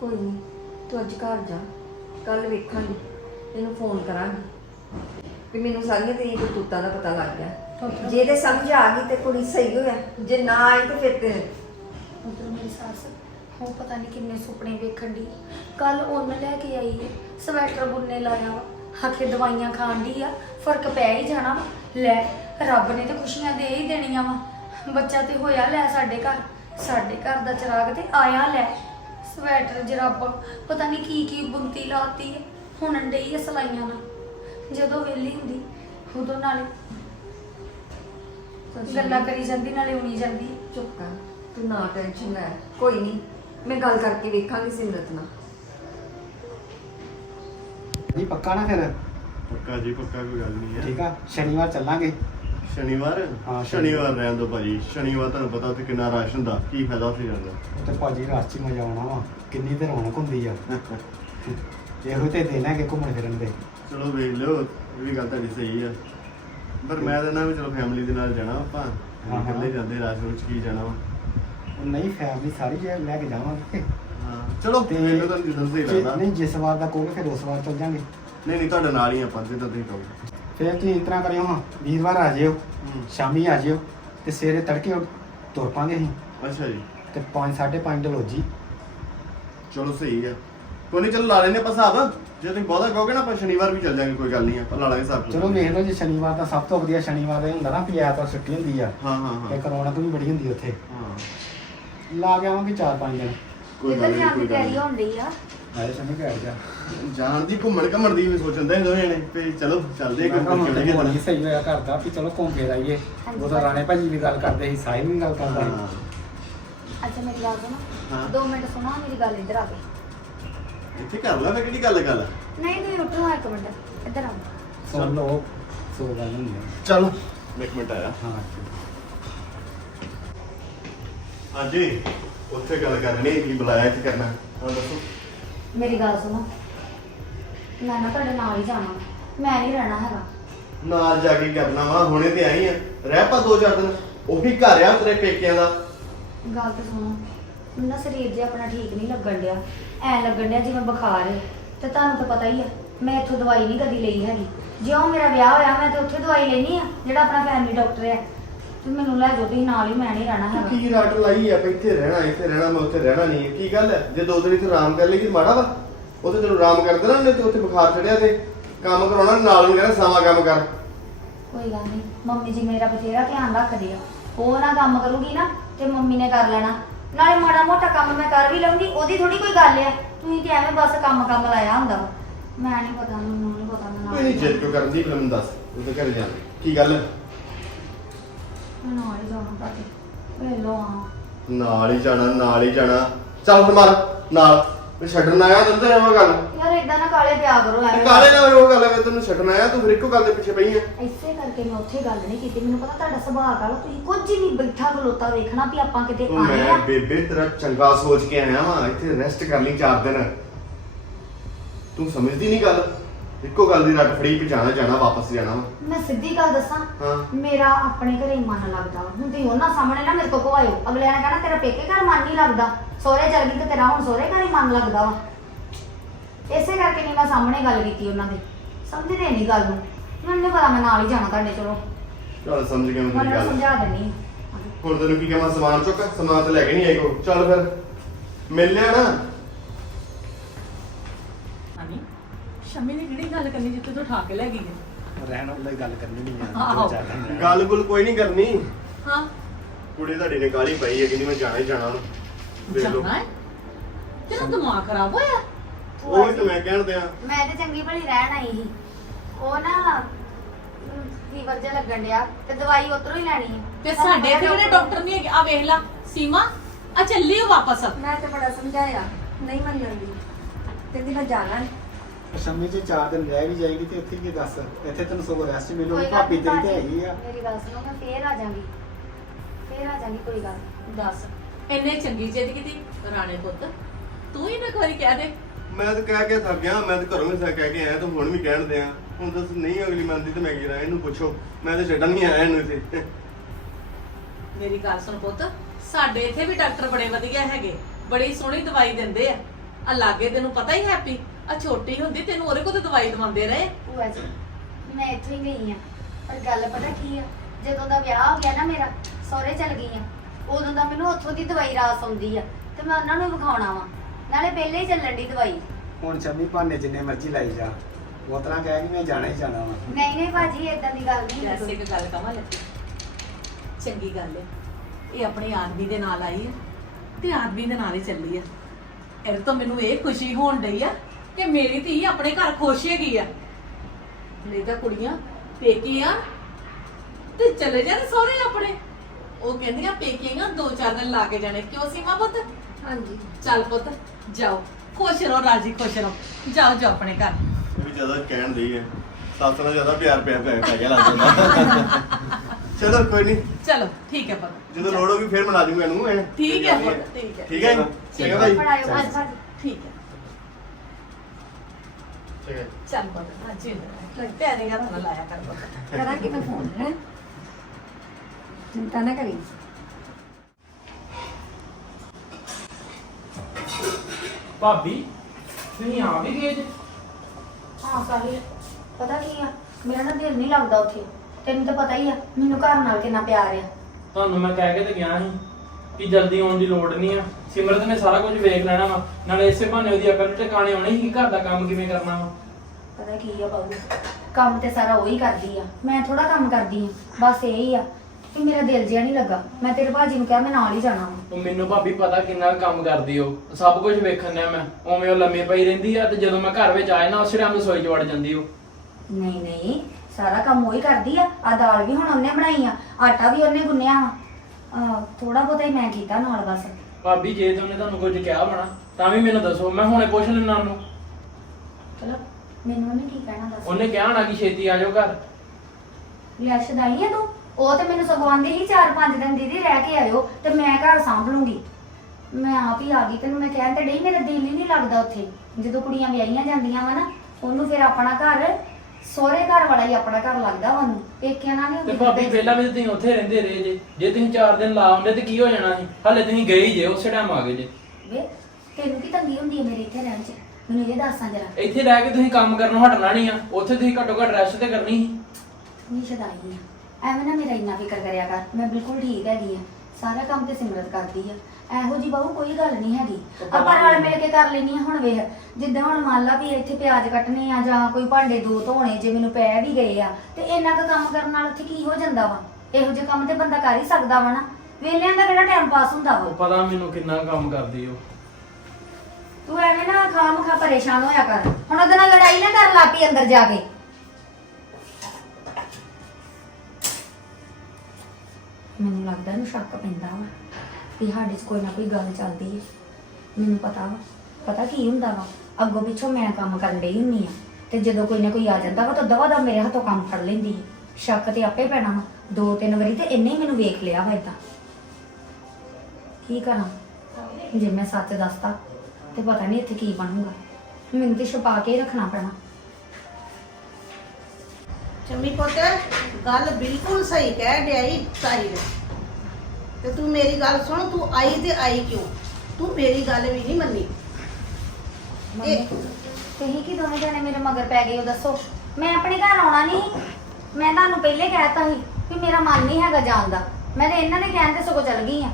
ਕੋਈ ਨਹੀਂ ਤੂੰ ਅੱਜ ਘਰ ਜਾ ਕੱਲ ਵੇਖਾਂਗੀ ਇਹਨੂੰ ਫੋਨ ਕਰਾਂਗੀ। ਵੀ ਮੈਨੂੰ ਸਾਰੀਆਂ ਤੇਰੀਆਂ ਕਰਤੂਤਾਂ ਦਾ ਪਤਾ ਲੱਗ ਗਿਆ। ਜੇ ਤੇ ਸਮਝ ਆ ਗਈ ਤੇ ਕੁੜੀ ਸਹੀ ਹੋਇਆ ਜੇ ਨਾ ਆਈ ਤੇ ਫਿਰ ਤੇ ਉਧਰ ਮੇਰੀ ਸੱਸ ਉਹ ਪਤਾ ਨਹੀਂ ਕਿੰਨੇ ਸੁਪਨੇ ਵੇਖਣ ਦੀ ਕੱਲ ਉਹਨ ਲੈ ਕੇ ਆਈ ਹੈ ਸਵੈਟਰ ਬੁੰਨੇ ਲਾਇਆ ਵਾ ਹੱਥੇ ਦਵਾਈਆਂ ਖਾਣ ਦੀ ਆ ਫ਼ਰਕ ਪੈ ਹੀ ਜਾਣਾ ਵਾ। ਲੈ ਰੱਬ ਨੇ ਤੇ ਖੁਸ਼ੀਆਂ ਦੇ ਹੀ ਦੇਣੀਆਂ ਵਾ। ਬੱਚਾ ਤੇ ਹੋਇਆ ਲੈ ਸਾਡੇ ਘਰ ਸਾਡੇ ਘਰ ਦਾ ਚਿਰਾਗ ਤੇ ਆਇਆ ਲੈ। ਸਵੈਟਰ ਜਰਾਬਾਂ ਪਤਾ ਨਹੀਂ ਕੀ ਕੀ ਬੁੰਤੀ ਲਾਤੀ ਹੈ ਹੁਣ ਡਈ ਹੈ ਸਲਾਈਆਂ ਨਾਲ। ਜਦੋਂ ਵੇਲੀ ਹੁੰਦੀ ਉਦੋਂ ਨਾਲੇ ਗੱਲਾਂ ਕਰੀ ਜਾਂਦੀ ਨਾਲੇ ਉਣੀ ਜਾਂਦੀ ਚੁੱਪ ਕਰ ਤੂੰ ਨਾ ਟੈਨਸ਼ਨ ਲੈ। ਕੋਈ ਨਹੀਂ ਮੈਂ ਗੱਲ ਕਰਕੇ ਵੇਖਾਂਗੀ ਸਿਮਰਤ ਨਾਲ। ਜੀ ਪੱਕਾ ਨਾ ਫਿਰ? ਪੱਕਾ ਜੀ ਪੱਕਾ ਕੋਈ ਗੱਲ ਨਹੀਂ ਹੈ। ਠੀਕ ਆ ਸ਼ਨੀਵਾਰ ਚੱਲਾਂਗੇ। ਸ਼ਨੀਵਾਰ? ਹਾਂ, ਸ਼ਨੀਵਾਰ। ਰਹਿਣ ਦੋ ਭਾਜੀ। ਸ਼ਨੀਵਾਰ ਤੁਹਾਨੂੰ ਪਤਾ ਤੇ ਕਿੰਨਾ ਰਸ਼ ਹੁੰਦਾ। ਕੀ ਫਾਇਦਾ ਉੱਥੇ ਜਾਣ ਦਾ? ਤੇ ਭਾਜੀ ਰਾਤ 'ਚ ਹੀ ਮਜ਼ਾ ਆਉਣਾ ਵਾ। ਕਿੰਨੀ ਦੇਰ ਰੌਣਕ ਹੁੰਦੀ ਆ। ਇਹੋ ਤੇ ਦਿਨ ਹੈਗੇ ਘੁੰਮਣ ਫਿਰਨ ਦੇ। ਚਲੋ ਵੇਖ ਲਿਓ ਇਹ ਵੀ ਗੱਲ ਤੁਹਾਡੀ ਸਹੀ ਆ। ਪਰ ਮੈਂ ਤਾਂ ਨਾ ਵੀ ਚਲੋ ਫੈਮਿਲੀ ਦੇ ਨਾਲ ਜਾਣਾ ਆਪਾਂ। ਹਾਂ, ਹਾਂ। ਇਕੱਲੇ ਜਾਂਦੇ ਰਸ਼ ਵਿੱਚ ਕੀ ਜਾਣਾ ਵਾ। ਉਹ ਨਹੀਂ ਫੈਮਿਲੀ ਸਾਰੀ ਜੇ ਲੈ ਕੇ ਜਾਵਾਂਗੇ ਹਾਂ ਚਲੋ ਤੇ ਵੇਖ ਲਓ ਤੁਹਾਨੂੰ ਜਿੱਦਾਂ ਸਹੀ ਜੇ- ਲੱਗਦਾ। ਨਹੀਂ ਜਿਸ ਵਾਰ ਦਾ ਕਹੋਗੇ ਫਿਰ ਉਸ ਵਾਰ ਚੱਲ ਜਾਾਂਗੇ। ਨਹੀਂ ਨਹੀਂ ਤੁਹਾਡੇ ਨਾਲ ਹੀ ਆਪਾਂ ਜਿੱਦਾਂ ਤੁਸੀਂ ਕਹੋ ਫਿਰ ਤੁਸੀਂ ਇਸ ਤਰ੍ਹਾਂ ਕਰਿਓ ਹਾਂ ਵੀਰਵਾਰ ਆ ਜਿਓ ਸ਼ਾਮੀ ਆ ਜਿਓ ਤੇ ਸਵੇਰੇ ਤੜਕੇ ਤੁਰ ਪਾਂਗੇ ਅਸੀਂ। ਅੱਛਾ ਜੀ। ਤੇ 5 5:30 ਡਲੋਜੀ ਚਲੋ ਸਹੀ ਆ। ਕੋਈ ਨਹੀਂ ਚਲੋ ਲਾ ਲੈਨੇ ਆਪਾਂ ਹਿਸਾਬ। ਜੇ ਤੁਸੀਂ ਬਹੁਤਾ ਕਹੋਗੇ ਨਾ ਆਪਾਂ ਸ਼ਨੀਵਾਰ ਵੀ ਚੱਲ ਜਾਾਂਗੇ ਕੋਈ ਗੱਲ ਨਹੀਂ ਆਪਾਂ ਲਾ ਲਾਂਗੇ ਹਿਸਾਬ। ਚਲੋ ਵੇਖ ਲਓ ਜੇ ਸ਼ਨੀਵਾਰ ਦਾ ਸਭ ਤੋਂ ਵਧੀਆ ਸ਼ਨੀਵਾਰ ਦਾ ਇਹ ਹੁੰਦਾ ਨਾ ਵੀ ਐਤਵਾਰ ਛੁੱਟੀ ਹੁੰਦੀ ਆ। ਹਾਂ ਹਾਂ ਤੇ ਹਾਂ ਰੌਣਕ ਵੀ ਬੜੀ ਹੁੰਦੀ ਉੱਥੇ। ਹਾਂ। ਲਾ ਕੇ ਆਵਾਂਗੇ 4-5 ਦਿਨ ਕੋਈ ਗੱਲ ਨਹੀਂ ਜਾਣ ਦੀ ਕੋਈ ਗੱਲ ਤਿਆਰੀ ਨਹੀਂ ਹੋਣ ਡਈ ਆ। ਆਏ ਸਮਝ ਬੈਠ ਜਾ। ਜਾਣ ਦੀ ਘੁੰਮਣ ਘਮਣ ਦੀ ਵੀ ਸੋਚਣ ਦੇ ਦੋਵੇਂ ਜਣੇ ਤੇ ਚਲੋ ਚੱਲਦੇ ਕਿਹਾ ਘੁੰਮਣ ਹੁਣ ਚਲੇ ਤੇ ਨਹੀਂ ਸਹੀ ਹੋਇਆ ਘਰ ਦਾ ਵੀ ਚਲੋ ਘੁੰਮ ਫਿਰ ਆਈਏ ਹਾਂਜੀ। ਉਹ ਤਾਂ ਰਾਣੇ ਭਾਜੀ ਵੀ ਗੱਲ ਕਰਦੇ ਸੀ ਸਾਹਿਬ ਵੀ ਗੱਲ ਕਰਦਾ ਸੀ। ਅੱਛਾ ਮੇਰੀ ਗੱਲ ਸੁਣੋ। ਹਾਂ। 2 ਮਿੰਟ ਸੁਣੋ ਮੇਰੀ ਗੱਲ ਇੱਧਰ ਆ ਕੇ ਇੱਥੇ ਕਰ ਲਾ ਮੈਂ ਕਿਹੜੀ ਗੱਲ ਗੱਲ ਨਹੀਂ ਤੁਸੀਂ ਉੱਠੋ ਨਾ ਇੱਕ ਮਿੰਟ ਇੱਧਰ ਆਓ। ਸੁਣ ਲਓ ਸੋ ਗੱਲ ਨਹੀਂ ਹੈ। ਚਲੋ ਇੱਕ ਮਿੰਟ ਆਇਆ। ਹਾਂ। ਹਾਂਜੀ ਉੱਥੇ ਗੱਲ ਕਰਨੀ ਕੀ ਬੁਲਾਇਆ ਇੱਥੇ ਕਰਨਾ? ਹਾਂ ਦੱਸੋ। ਮੇਰੀ ਗੱਲ ਸੁਣੋ। ਮੈਂ ਨਾ ਤੁਹਾਡੇ ਨਾਲ ਹੀ ਜਾਣਾ ਮੈਂ ਨਹੀਂ ਰਹਿਣਾ ਹੈਗਾ। ਨਾਲ ਜਾ ਕੇ ਕਰਨਾ ਵਾ ਹੁਣੇ ਤੇ ਆਈ ਆ। ਰਹਿ ਪਾ ਦੋ ਚਾਰ ਦਿਨ ਉਹੀ ਘਰ ਆ ਤੇਰੇ ਪੇਕਿਆਂ ਦਾ। ਗੱਲ ਤੇ ਸੁਣੋ ਮੈਨੂੰ ਨਾ ਸਰੀਰ ਜੇ ਆਪਣਾ ਠੀਕ ਨਹੀਂ ਲੱਗਣ ਡਿਆ ਐ ਲੱਗਣ ਡਿਆ ਜਿਵੇਂ ਬੁਖਾਰ ਹੈ ਤੇ ਤੁਹਾਨੂੰ ਤਾਂ ਪਤਾ ਹੀ ਆ ਮੈਂ ਇੱਥੋਂ ਦਵਾਈ ਨਹੀਂ ਕਦੀ ਲਈ ਹੈਗੀ। ਜਿਉਂ ਮੇਰਾ ਵਿਆਹ ਹੋਇਆ ਮੈਂ ਤੇ ਉੱਥੇ ਦਵਾਈ ਲੈਣੀ ਆ ਜਿਹੜਾ ਆਪਣਾ ਫੈਮਿਲੀ ਡਾਕਟਰ ਹੈ ਤੇ ਮੈਨੂੰ ਲੈ ਜਾਓ ਤੁਸੀਂ ਨਾਲ ਹੀ ਮੈਂ ਨਹੀਂ ਰਹਿਣਾ ਤੂੰ ਹੈਗਾ। ਕੀ ਰੱਟ ਲਾਈ ਆ ਵੀ ਇੱਥੇ ਰਹਿਣਾ ਇੱਥੇ ਰਹਿਣਾ ਮੈਂ ਉੱਥੇ ਰਹਿਣਾ ਨਹੀਂ। ਕੀ ਗੱਲ ਹੈ? ਜੇ ਦੋ ਦਿਨ ਇੱਥੇ ਆਰਾਮ ਕਰ ਲਈ ਕਿ ਮਾੜਾ ਵਾ? ਉੱਥੇ ਤੈਨੂੰ ਆਰਾਮ ਕਰ ਦੇਣਾ ਉਹਨੇ ਤੇ ਉੱਥੇ ਬੁਖਾਰ ਚੜਿਆ ਤੇ ਕੰਮ ਕਰਾਉਣਾ ਨਾਲ ਨੂੰ ਕਹਿਣਾ ਸਾਵਾ ਕੰਮ ਕਰ। ਕੋਈ ਗੱਲ ਨਹੀਂ ਮੰਮੀ ਜੀ ਮੇਰਾ ਬਥੇਰਾ ਧਿਆਨ ਰੱਖਦੇ ਆ। ਉਹ ਨਾ ਕੰਮ ਕਰੂਗੀ ਨਾ ਤੇ ਮੰਮੀ ਨੇ ਕਰ ਲੈਣਾ। ਨਾਲੇ ਮਾੜਾ ਮੋਟਾ ਕੰਮ ਮੈਂ ਕਰ ਵੀ ਲਵਾਂਗੀ ਉਹਦੀ ਥੋੜੀ ਕੋਈ ਗੱਲ ਆ। ਤੁਸੀਂ ਤੇ ਐਵੇਂ ਬਸ ਕੰਮ ਕੰਮ ਲਾਇਆ ਹੁੰਦਾ ਵਾ। ਮੈਂ ਨਹੀਂ ਪਤਾ ਮੈਨੂੰ ਨਹੀਂ ਪਤਾ ਮੈਂ ਕੋਈ ਨਹੀਂ ਜਿੱਦ ਕਿਉਂ ਕਰਨ ਦੀ ਫਿਲਮ ਦੱਸ ਉਹ ਤਾਂ ਘਰੇ ਜਾਂਦੇ। ਕੀ ਗੱਲ? ਹੈ ਮੈਂ ਨਾਲ ਹੀ ਜਾਣਾ ਤੁਹਾਡੇ ਵੇ ਲੋ ਆ ਨਾਲ ਹੀ ਜਾਣਾ ਨਾਲ ਹੀ ਜਾਣਾ। ਚੱਲ ਫਿਰ ਮਾਰ ਨਾਲ। ਮੈਂ ਛੱਡਣ ਆਇਆ ਤੈਨੂੰ ਤਾਂ ਇਹੋ ਗੱਲ। ਯਾਰ ਇਦਾਂ ਨਾ ਕਾਲੇ ਪਿਆ ਕਰੋ ਤੇ ਐਵੇਂ ਕਾਲੇ ਨਾਲ ਉਹ ਗੱਲ ਹੈ ਤੈਨੂੰ ਛੱਡਣ ਆਇਆ ਤੂੰ ਫਿਰ ਇੱਕੋ ਗੱਲ ਦੇ ਪਿੱਛੇ ਪਈ ਆ। ਇਸੇ ਕਰਕੇ ਮੈਂ ਉੱਥੇ ਗੱਲ ਨਹੀਂ ਕੀਤੀ। ਮੈਨੂੰ ਪਤਾ ਤੁਹਾਡਾ ਸੁਭਾਅ ਕਾਲਾ ਤੁਸੀਂ ਕੁਝ ਨਹੀਂ ਬੈਠਾ ਖਲੋਤਾ ਵੇਖਣਾ ਵੀ ਆਪਾਂ ਕਿਤੇ ਤੂੰ ਆਏ ਮੈਂ ਆ। ਬੇਬੇ ਤੇਰਾ ਚੰਗਾ ਸੋਚ ਕੇ ਆਇਆ ਵਾਂ ਇੱਥੇ ਰੈਸਟ ਕਰ ਲਈ ਚਾਰ ਦਿਨ। ਤੂੰ ਸਮਝਦੀ ਨਹੀਂ ਗੱਲ। ਇੱਕੋ ਗੱਲ ਦੀ ਰੱਟ ਫੜੀ ਵੀ ਜਾਣਾ ਜਾਣਾ ਵਾਪਸ ਜਾਣਾ ਵਾ। ਮੈਂ ਸਿੱਧੀ ਗੱਲ ਦੱਸਾਂ ਹਾਂ। ਮੇਰਾ ਆਪਣੇ ਘਰੇ ਹੀ ਮਨ ਲੱਗਦਾ। ਵਾ। ਹੁਣ ਤੁਸੀਂ ਉਹਨਾਂ ਸਾਹਮਣੇ ਨਾ ਮੇਰੇ ਤੋਂ ਕਵਾਇਓ ਅਗਲੇ ਨੇ ਕਹਿਣਾ ਤੇਰਾ ਪੇਕੇ ਘਰ ਮਨ ਨਹੀਂ ਲੱਗਦਾ। ਸਹੁਰੇ ਚਲ ਗਈ ਤੇ ਤੇਰਾ ਹੁਣ ਸਹੁਰੇ ਘਰ ਹੀ ਮਨ ਲੱਗਦਾ ਵਾ। ਇਸੇ ਕਰਕੇ ਨਹੀਂ ਮੈਂ ਸਾਹਮਣੇ ਗੱਲ ਕੀਤੀ ਉਹਨਾਂ ਦੇ। ਸਮਝਦੇ ਨਹੀਂ ਗੱਲ ਨੂੰ। ਮੈਨੂੰ ਨੀ ਪਤਾ ਮੈਂ ਨਾਲ ਹੀ ਜਾਣਾ ਤੁਹਾਡੇ ਚਲੋ। ਚੱਲ ਸਮਝ ਗਿਆ ਮੈਂ ਤੇਰੀ ਗੱਲ। ਸਮਝਾ ਦਿੰਨੀ ਹੁਣ ਤੈਨੂੰ ਕੀ ਕਹਾਂ ਸਮਾਨ ਚੁੱਕ ਸਮਾਨ ਤੇ ਲੈ ਕੇ ਨਹੀਂ ਆਈ ਕੋ ਚੱਲ ਫਿਰ। ਮਿਲ ਲਿਆ ਨਾ। ਸ਼ਮੀ ਨੇ ਕਿਹੜੀ ਗੱਲ ਕਰਨੀ ਜਿੱਥੇ ਤੋਂ ਠਾ ਕੇ ਲੈ ਗਈ ਹੈ? ਰਹਿਣ ਵਾਲੀ ਗੱਲ ਕਰਨੀ ਨਹੀਂ ਆ ਆਹੋ। ਗੱਲ ਗੁੱਲ ਕੋਈ ਨਹੀਂ ਕਰਨੀ। ਹਾਂ। ਕੁੜੀ ਤੁਹਾਡੀ ਨੇ ਕਾਲੀ ਪਈ ਹੈ ਕਿ ਨਹੀਂ ਮੈਂ ਜਾਣਾ ਹੀ ਜਾਣਾ ਉਹਨੂੰ। ਦੇਖ ਲਓ। ਜਾਣਾ ਹੈ? ਤੇਰਾ ਦਿਮਾਗ ਖਰਾਬ ਹੋਇਆ? ਉਹ ਤਾਂ ਮੈਂ ਕਹਿਣ ਦਿਆਂ। ਮੈਂ ਤੇ ਚੰਗੀ ਭਲੀ ਰਹਿਣ ਆਈ ਸੀ। ਉਹ ਨਾ ਫੀਵਰ ਜਿਹਾ ਲੱਗਣ ਡਿਆ ਤੇ ਦਵਾਈ ਉਧਰੋਂ ਹੀ ਲੈਣੀ ਹੈ। ਤੇ ਸਾਡੇ ਇੱਥੇ ਕਿਹੜੇ ਡਾਕਟਰ ਨਹੀਂ ਹੈਗੇ? ਆ ਵੇਖ ਲਾ ਸੀਮਾ ਆ ਚੱਲੀ ਉਹ ਵਾਪਸ। ਮੈਂ ਤੇ ਬੜਾ ਸਮਝਾਇਆ ਨਹੀਂ ਮੰਨਣ ਦੀ। ਕਹਿੰਦੀ ਮੈਂ ਜਾਣਾ ਨੀ। ਸ਼ੰਮੀ ਚ ਚਾਰ ਦਿਨ ਰਹਿ ਵੀ ਜਾਏਗੀ ਤੇ ਉੱਥੇ ਕੀ ਦੱਸ? ਇੱਥੇ ਤੈਨੂੰ ਸਗੋਂ ਰੈਸਟ ਕੋਈ ਮਿਲੂਗੀ ਗੱਲ ਭਾਬੀ ਨੀ ਤੇਰੀ ਤੇ ਭਾਜੀ, ਹੈਗੀ ਆ। ਮੇਰੀ ਗੱਲ ਸੁਣੋ ਮੈਂ ਫੇਰ ਆ ਜਾਵਾਂਗੀ ਫੇਰ ਆ ਜਾਵਾਂਗੀ ਕੋਈ ਗੱਲ ਨੀ। ਦੱਸ। ਇੰਨੇ ਚੰਗੀ ਜਿੱਦ ਕੀਤੀ ਰਾਣੇ ਪੁੱਤ। ਤੂੰ ਹੀ ਨਾ ਇੱਕ ਵਾਰੀ ਕਹਿ ਦੇ। ਮੈਂ ਤਾਂ ਕਹਿ ਕੇ ਥੱਕ ਗਿਆ ਮੈਂ ਤਾਂ ਘਰੋਂ ਵੀ ਸਾ ਕਹਿ ਕੇ ਆਇਆ ਤੂੰ ਹੁਣ ਵੀ ਕਹਿਣ ਦਿਆਂ। ਹੁਣ ਦੱਸ ਨਹੀਂ ਅਗਲੀ ਮੰਨਦੀ ਤੇ ਮੈਂ ਕੀ ਕਰਾਂ ਇਹਨੂੰ ਪੁੱਛੋ। ਮੈਂ ਤਾਂ ਛੱਡਣ ਨਹੀਂ ਆਇਆ ਇਹਨੂੰ ਇੱਥੇ। ਮੇਰੀ ਗੱਲ ਸੁਣ ਪੁੱਤ ਸਾਡੇ ਇੱਥੇ ਵੀ ਡਾਕਟਰ ਬੜੇ ਵਧੀਆ ਹੈਗੇ। ਬੜੀ ਸੋਹਣੀ ਦਵਾਈ ਦਿੰਦੇ ਆ। ਆ ਲਾਗੇ ਤੈਨੂੰ ਪਤਾ ਹੀ ਹੈਪੀ ਆ ਛੋਟੀ ਹੁੰਦੀ ਤੈਨੂੰ ਉਹਦੇ ਕੋਲ ਤੇ ਦਵਾਈ ਦਵਾਉਂਦੇ ਰਹੇ। ਭੂਆ ਜੀ ਮੈਂ ਇੱਥੇ ਹੀ ਗਈ ਆ ਪਰ ਗੱਲ ਪਤਾ ਕੀ ਆ ਜਦੋਂ ਦਾ ਵਿਆਹ ਹੋ ਗਿਆ ਨਾ ਮੇਰਾ ਸਹੁਰੇ ਚਲ ਗਈ ਆ ਉਦੋਂ ਦਾ ਮੈਨੂੰ ਉੱਥੋਂ ਦੀ ਦਵਾਈ ਰਾਸ ਆਉਂਦੀ ਆ ਤੇ ਮੈਂ ਉਹਨਾਂ ਨੂੰ ਵਿਖਾਉਣਾ ਵਾ ਨਾਲੇ ਪਹਿਲੇ ਹੀ ਚੱਲਣ ਦੀ ਦਵਾਈ। ਹੁਣ ਸ਼ਮੀ ਭਾਨੇ ਜਿੰਨੇ ਮਰਜ਼ੀ ਲਾਈ ਜਾ ਉਹ ਤਰ੍ਹਾਂ ਕਹਿ ਕਿ ਮੈਂ ਜਾਣਾ ਹੀ ਜਾਣਾ ਵਾ। ਨਹੀਂ ਨਹੀਂ ਭਾਜੀ ਇਦਾਂ ਦੀ ਗੱਲ ਨਹੀਂ ਵੈਸੇ ਇੱਕ ਗੱਲ ਕਹਾਂ ਲੱਗੀ। ਚੰਗੀ ਗੱਲ ਹੈ ਇਹ ਆਪਣੇ ਆਦਮੀ ਦੇ ਨਾਲ ਆਈ ਹੈ ਤੇ ਆਦਮੀ ਦੇ ਨਾਲ ਹੀ ਚੱਲੀ ਆ। ਇਹ ਤੋਂ ਮੈਨੂੰ ਇਹ ਖੁਸ਼ੀ ਹੋਣ ਡਈ ਆ ਕਿ ਮੇਰੀ ਧੀ ਆਪਣੇ ਘਰ ਖੁਸ਼ ਹੈਗੀ ਆ। ਨਹੀਂ ਤਾਂ ਕੁੜੀਆਂ ਪੇਕੇ ਆ ਤੇ ਚਲੇ ਜਾਣ ਸਹੁਰੇ ਆਪਣੇ। ਉਹ ਕਹਿੰਦੀਆਂ ਪੇਕੀਆਂ ਦੋ ਚਾਰ ਦਿਨ ਲਾ ਕੇ ਜਾਣੇ। ਕਿਉਂ ਸੀਮਾ ਪੁੱਤ? ਹਾਂਜੀ। ਚੱਲ ਪੁੱਤ ਜਾਓ। ਖੁਸ਼ ਰਹੋ ਰਾਜੀ ਖੁਸ਼ ਰਹੋ। ਜਾਓ ਜਾਓ ਆਪਣੇ ਘਰ। ਇਹ ਵੀ ਜ਼ਿਆਦਾ ਕਹਿਣ ਦੀ ਹੈ ਸੱਸ ਨਾਲ ਜ਼ਿਆਦਾ ਪਿਆਰ ਪਿਆ ਪਿਆ ਪੈ ਗਿਆ ਲੱਗਦਾ। ਚਲੋ ਕੋਈ ਨਹੀਂ ਚਲੋ ਠੀਕ ਹੈ ਪੁੱਤ। ਜਦੋਂ ਲੋੜ ਹੋਗੀ ਫਿਰ ਮਿਲਾ ਦੂੰਗਾ ਇਹਨੂੰ। ਇਹ ਠੀਕ ਹੈ ਪੁੱਤ ਠੀਕ ਹੈ। ਠੀਕ ਹੈ ਚੰਗਾ। ਭਾਈ ਪੜਾਇਓ ਠੀਕ ਹੈ। ਚੱਲ ਪੁੱਤ ਹਾਂਜੀ ਲੱਗਦਾ ਨਹੀਂ ਹੱਥ ਨਾਲ ਲਾਇਆ ਕਰ ਪੁੱਤ ਕਰਾਂਗੀ ਮੈਂ ਫੋਨ ਹੈ ਚਿੰਤਾ ਨਾ ਕਰੀ ਭਾਬੀ ਤੁਸੀਂ ਆ ਵੀ ਗਏ ਜੇ? ਹਾਂ ਸਾਹਿਲ ਪਤਾ ਕੀ ਆ? ਮੇਰਾ ਨਾ ਦਿਲ ਨਹੀਂ ਲੱਗਦਾ ਉੱਥੇ। ਤੈਨੂੰ ਤਾਂ ਪਤਾ ਹੀ ਆ ਮੈਨੂੰ ਘਰ ਨਾਲ ਕਿੰਨਾ ਪਿਆਰ ਆ। ਤੁਹਾਨੂੰ ਮੈਂ ਕਹਿ ਕੇ ਤੇ ਗਿਆ ਸੀ ਕਿ ਜਲਦੀ ਆਉਣ ਦੀ ਲੋੜ ਨਹੀਂ ਆ। ਸਿਮਰਤ ਨੇ ਸਾਰਾ ਕੁਝ ਵੇਖ ਲੈਣਾ ਵਾ। ਨਾਲੇ ਇਸੇ ਬਹਾਨੇ ਉਹਦੀ ਅਕਲ ਟਿਕਾਣੇ ਆਉਣੀ ਸੀ ਘਰ ਦਾ ਕੰਮ ਕਿਵੇਂ ਕਰਨਾ ਵਾ। ਪਤਾ ਕੀ ਆ ਬਾਬੂ ਕੰਮ ਤੇ ਸਾਰਾ ਉਹੀ ਕਰਦੀ ਆ। ਮੈਂ ਥੋੜਾ ਕੰਮ ਕਰਦੀ ਆ ਬਸ ਇਹ ਆ ਕਿ ਮੇਰਾ ਦਿਲ ਜਿਆ ਨਹੀਂ ਲੱਗਾ। ਮੈਂ ਤੇਰੇ ਭਾਜੀ ਨੂੰ ਕਿਹਾ ਮੈਂ ਨਾਲ ਹੀ ਜਾਣਾ ਵਾ। ਉਹ ਮੈਨੂੰ ਭਾਬੀ ਪਤਾ ਕਿੰਨਾ ਕੁ ਕੰਮ ਕਰਦੀ ਉਹ ਸਭ ਕੁਝ ਵੇਖਣ ਡਿਆ ਮੈਂ। ਉਵੇਂ ਉਹ ਲੰਮੇ ਪਈ ਰਹਿੰਦੀ ਆ ਤੇ ਜਦੋਂ ਮੈਂ ਘਰ ਵਿੱਚ ਆਇਆ ਨਾ ਉਸੇ ਟਾਈਮ ਰਸੋਈ 'ਚ ਵੜ ਜਾਂਦੀ ਉਹ ਨਹੀਂ ਨਹੀਂ ਸਾਰਾ ਕੰਮ ਉਹੀ ਕਰਦੀ ਆ। ਆ ਦਾਲ ਵੀ ਹੁਣ ਉਹਨੇ ਬਣਾਈ ਆ ਆਟਾ ਵੀ ਉਹਨੇ ਗੁੰਨਿਆ ਥੋੜਾ ਬਹੁਤਾ ਹੀ ਮੈਂ ਕੀਤਾ ਨਾਲ ਬਸ। ਭਾਬੀ ਜੇ ਤੇ ਉਹਨੇ ਤੁਹਾਨੂੰ ਕੁਝ ਕਿਹਾ ਹੋਣਾ ਤਾਂ ਵੀ ਮੈਨੂੰ ਦੱਸੋ। ਮੈਂ ਹੁਣੇ ਪੁੱਛ ਲੈਣਾ ਉਹਨੂੰ। ਚਲੋ ਮੈਨੂੰ ਉਹਨੇ ਕੀ ਕਹਿਣਾ ਦੱਸ। ਉਹਨੇ ਕਿਹਾ ਹੋਣਾ ਕਿ ਛੇਤੀ ਆ ਜਾਓ ਘਰ। ਲੈ ਸ਼ਦਾਈ ਆ ਤੂੰ? ਉਹ ਤੇ ਮੈਨੂੰ ਸਗਵਾਉਂਦੀ ਸੀ 4-5 ਦਿਨ ਦੀਦੀ ਰਹਿ ਕੇ ਆਇਓ ਤੇ ਮੈਂ ਘਰ ਸੰਭ ਲੂੰਗੀ। ਮੈਂ ਆਪ ਹੀ ਆ ਗਈ ਤੈਨੂੰ ਮੈਂ ਕਹਿਣ ਤੇ ਡਈ ਮੇਰਾ ਦਿਲ ਹੀ ਨਹੀਂ ਲੱਗਦਾ ਉੱਥੇ। ਜਦੋਂ ਕੁੜੀਆਂ ਵਿਆਹੀਆਂ ਜਾਂਦੀਆਂ ਵਾ ਨਾ ਉਹਨੂੰ ਫਿਰ ਆਪਣਾ ਘਰ ਸਹੁਰੇ ਘਰ ਵਾਲਾ ਹੀ ਆਪਣਾ ਘਰ ਲੱਗਦਾ ਉਹਨੂੰ ਪੇਕਿਆਂ ਨਾਲ ਨਹੀਂ ਤੇ ਹੁੰਦੀ ਭਾਬੀ ਪਹਿਲਾਂ ਵੀ ਤਾਂ ਤੁਸੀਂ ਉੱਥੇ ਰਹਿੰਦੇ ਰਹੇ ਜੇ। ਜੇ ਤੁਸੀਂ 4 ਦਿਨ ਲਾ ਆਉਂਦੇ ਤੇ ਕੀ ਹੋ ਜਾਣਾ ਸੀ? ਹਾਲੇ ਤੁਸੀਂ ਗਏ ਹੀ ਜੇ ਉਸੇ ਟਾਈਮ ਆ ਗਏ ਜੇ। ਵੇ ਤੈਨੂੰ ਕੀ ਤੰਗੀ ਹੁੰਦੀ ਹੈ ਮੇਰੇ ਇੱਥੇ ਰਹਿਣ 'ਚ? ਮੈਨੂੰ ਇਹ ਦੱਸਾਂ ਜਰਾ। ਇੱਥੇ ਰਹਿ ਕੇ ਤੁਸੀਂ ਕੰਮ ਕਰਨੋਂ ਹਟਣਾ ਨਹੀਂ ਆ। ਉੱਥੇ ਤੁਸੀਂ ਘੱਟੋ ਘੱਟ ਰੈਸਟ ਤੇ ਕਰਨੀ ਸੀ। ਨਹੀਂ ਸ਼ਦਾਈ ਆ। ਐਵੇਂ ਨਾ ਮੇਰਾ ਇੰਨਾ ਫਿਕਰ ਕਰਿਆ ਕਰ। ਮੈਂ ਬਿਲਕੁਲ ਠੀਕ ਹੈਗੀ ਆ। ਸਾਰਾ ਕੰਮ ਤੇ ਸਿਮਰਤ ਕਰਦੀ ਆ। ਇਹੋ ਜੀ ਬਾਹੂ ਕੋਈ ਗੱਲ ਨਹੀਂ ਹੈਗੀ। ਆਪਾਂ ਨਾਲ ਮਿਲ ਕੇ ਕਰ ਲੈਣੀ ਆ ਹੁਣ ਵੇਖ ਜਿੱਦਾਂ ਹੁਣ ਮੰਨ ਲਾ ਵੀ ਇੱਥੇ ਪਿਆਜ਼ ਕੱਟਣੇ ਆ ਜਾਂ ਕੋਈ ਭਾਂਡੇ ਦੋ ਧੋਣੇ ਜੇ ਮੈਨੂੰ ਪੈ ਵੀ ਗਏ ਆ ਤੇ ਇੰਨਾ ਕੁ ਕੰਮ ਕਰਨ ਨਾਲ ਉੱਥੇ ਕੀ ਹੋ ਜਾਂਦਾ ਵਾ? ਇਹੋ ਜਿਹੇ ਕੰਮ ਤੇ ਬੰਦਾ ਕਰ ਹੀ ਸਕਦਾ ਵਾ ਨਾ। ਵੇਲਿਆਂ ਦਾ ਕਿਹੜਾ ਟਾਈਮ ਪਾਸ ਹੁੰਦਾ ਉਹ ਵਾ ਪਤਾ ਮੈਨੂੰ ਕਿੰਨਾ ਕੰਮ ਕਰਦੀ ਉਹ। ਤੂੰ ਐਵੇਂ ਨਾ ਖਾਮ ਖਾ ਪਰੇਸ਼ਾਨ ਹੋਇਆ ਕਰ। ਹੁਣ ਉਹਦੇ ਨਾਲ ਲੜਾਈ ਨਾ ਕਰ ਲਾਪੀ ਅੰਦਰ ਜਾ ਕੇ। ਮੈਨੂੰ ਲੱਗਦਾ ਇਹਨੂੰ ਸ਼ੱਕ ਪੈਂਦਾ ਵਾ। ਕਿ ਸਾਡੇ 'ਚ ਕੋਈ ਨਾ ਕੋਈ ਗੱਲ ਚੱਲਦੀ ਹੈ ਮੈਨੂੰ ਪਤਾ ਵਾ, ਪਤਾ ਕੀ ਹੁੰਦਾ ਵਾ? ਅੱਗੋਂ ਪਿੱਛੋਂ ਮੈਂ ਕੰਮ ਕਰਨ ਡਈ ਹੁੰਨੀ ਆ, ਤੇ ਜਦੋਂ ਕੋਈ ਨਾ ਕੋਈ ਆ ਜਾਂਦਾ ਵਾ, ਤਾਂ ਦਵਾ ਦਾ ਮੇਰੇ ਹੱਥੋਂ ਕੰਮ ਫੜ ਲੈਂਦੀ ਹੈ ਸ਼ੱਕ ਤੇ ਆਪੇ ਪੈਣਾ ਵਾ, ਦੋ ਤਿੰਨ ਵਾਰੀ ਤੇ ਇੰਨੇ ਹੀ ਮੈਨੂੰ ਵੇਖ ਲਿਆ ਵਾ ਏਦਾਂ। ਕੀ ਕਰਾਂ? ਜੇ ਮੈਂ ਸੱਚ ਦੱਸਦਾ ਤੇ ਪਤਾ ਨਹੀਂ ਇੱਥੇ ਕੀ ਬਣੂਗਾ। ਮੈਨੂੰ ਤੇ ਛੁਪਾ ਕੇ ਹੀ ਰੱਖਣਾ ਪੈਣਾ। ਚੰਮੀ ਪੁੱਤ, ਗੱਲ ਬਿਲਕੁਲ ਸਹੀ ਕਹਿ ਡਿਆਈ ਸਾਹਿਲ ਤੇ ਤੂੰ ਮੇਰੀ ਗੱਲ ਸੁਣ ਤੂੰ ਆਈ ਤੇ ਆਈ ਕਿਉਂ? ਤੂੰ ਮੇਰੀ ਗੱਲ ਵੀ ਨਹੀਂ ਮੰਨੀ। ਮੰਮੀ ਤੁਸੀਂ ਕੀ ਦੋਵੇਂ ਜਣੇ ਮੇਰੇ ਮਗਰ ਪੈ ਗਏ ਹੋ ਦੱਸੋ? ਮੈਂ ਆਪਣੇ ਘਰ ਆਉਣਾ ਨਹੀਂ। ਮੈਂ ਤੁਹਾਨੂੰ ਪਹਿਲੇ ਕਹਿਤਾ ਸੀ ਕਿ ਮੇਰਾ ਮਨ ਨਹੀਂ ਹੈਗਾ ਜਾਣ ਦਾ। ਮੈਂ ਤੇ ਇਹਨਾਂ ਦੇ ਕਹਿਣ ਤੇ ਸਗੋਂ ਚੱਲ ਗਈ ਆ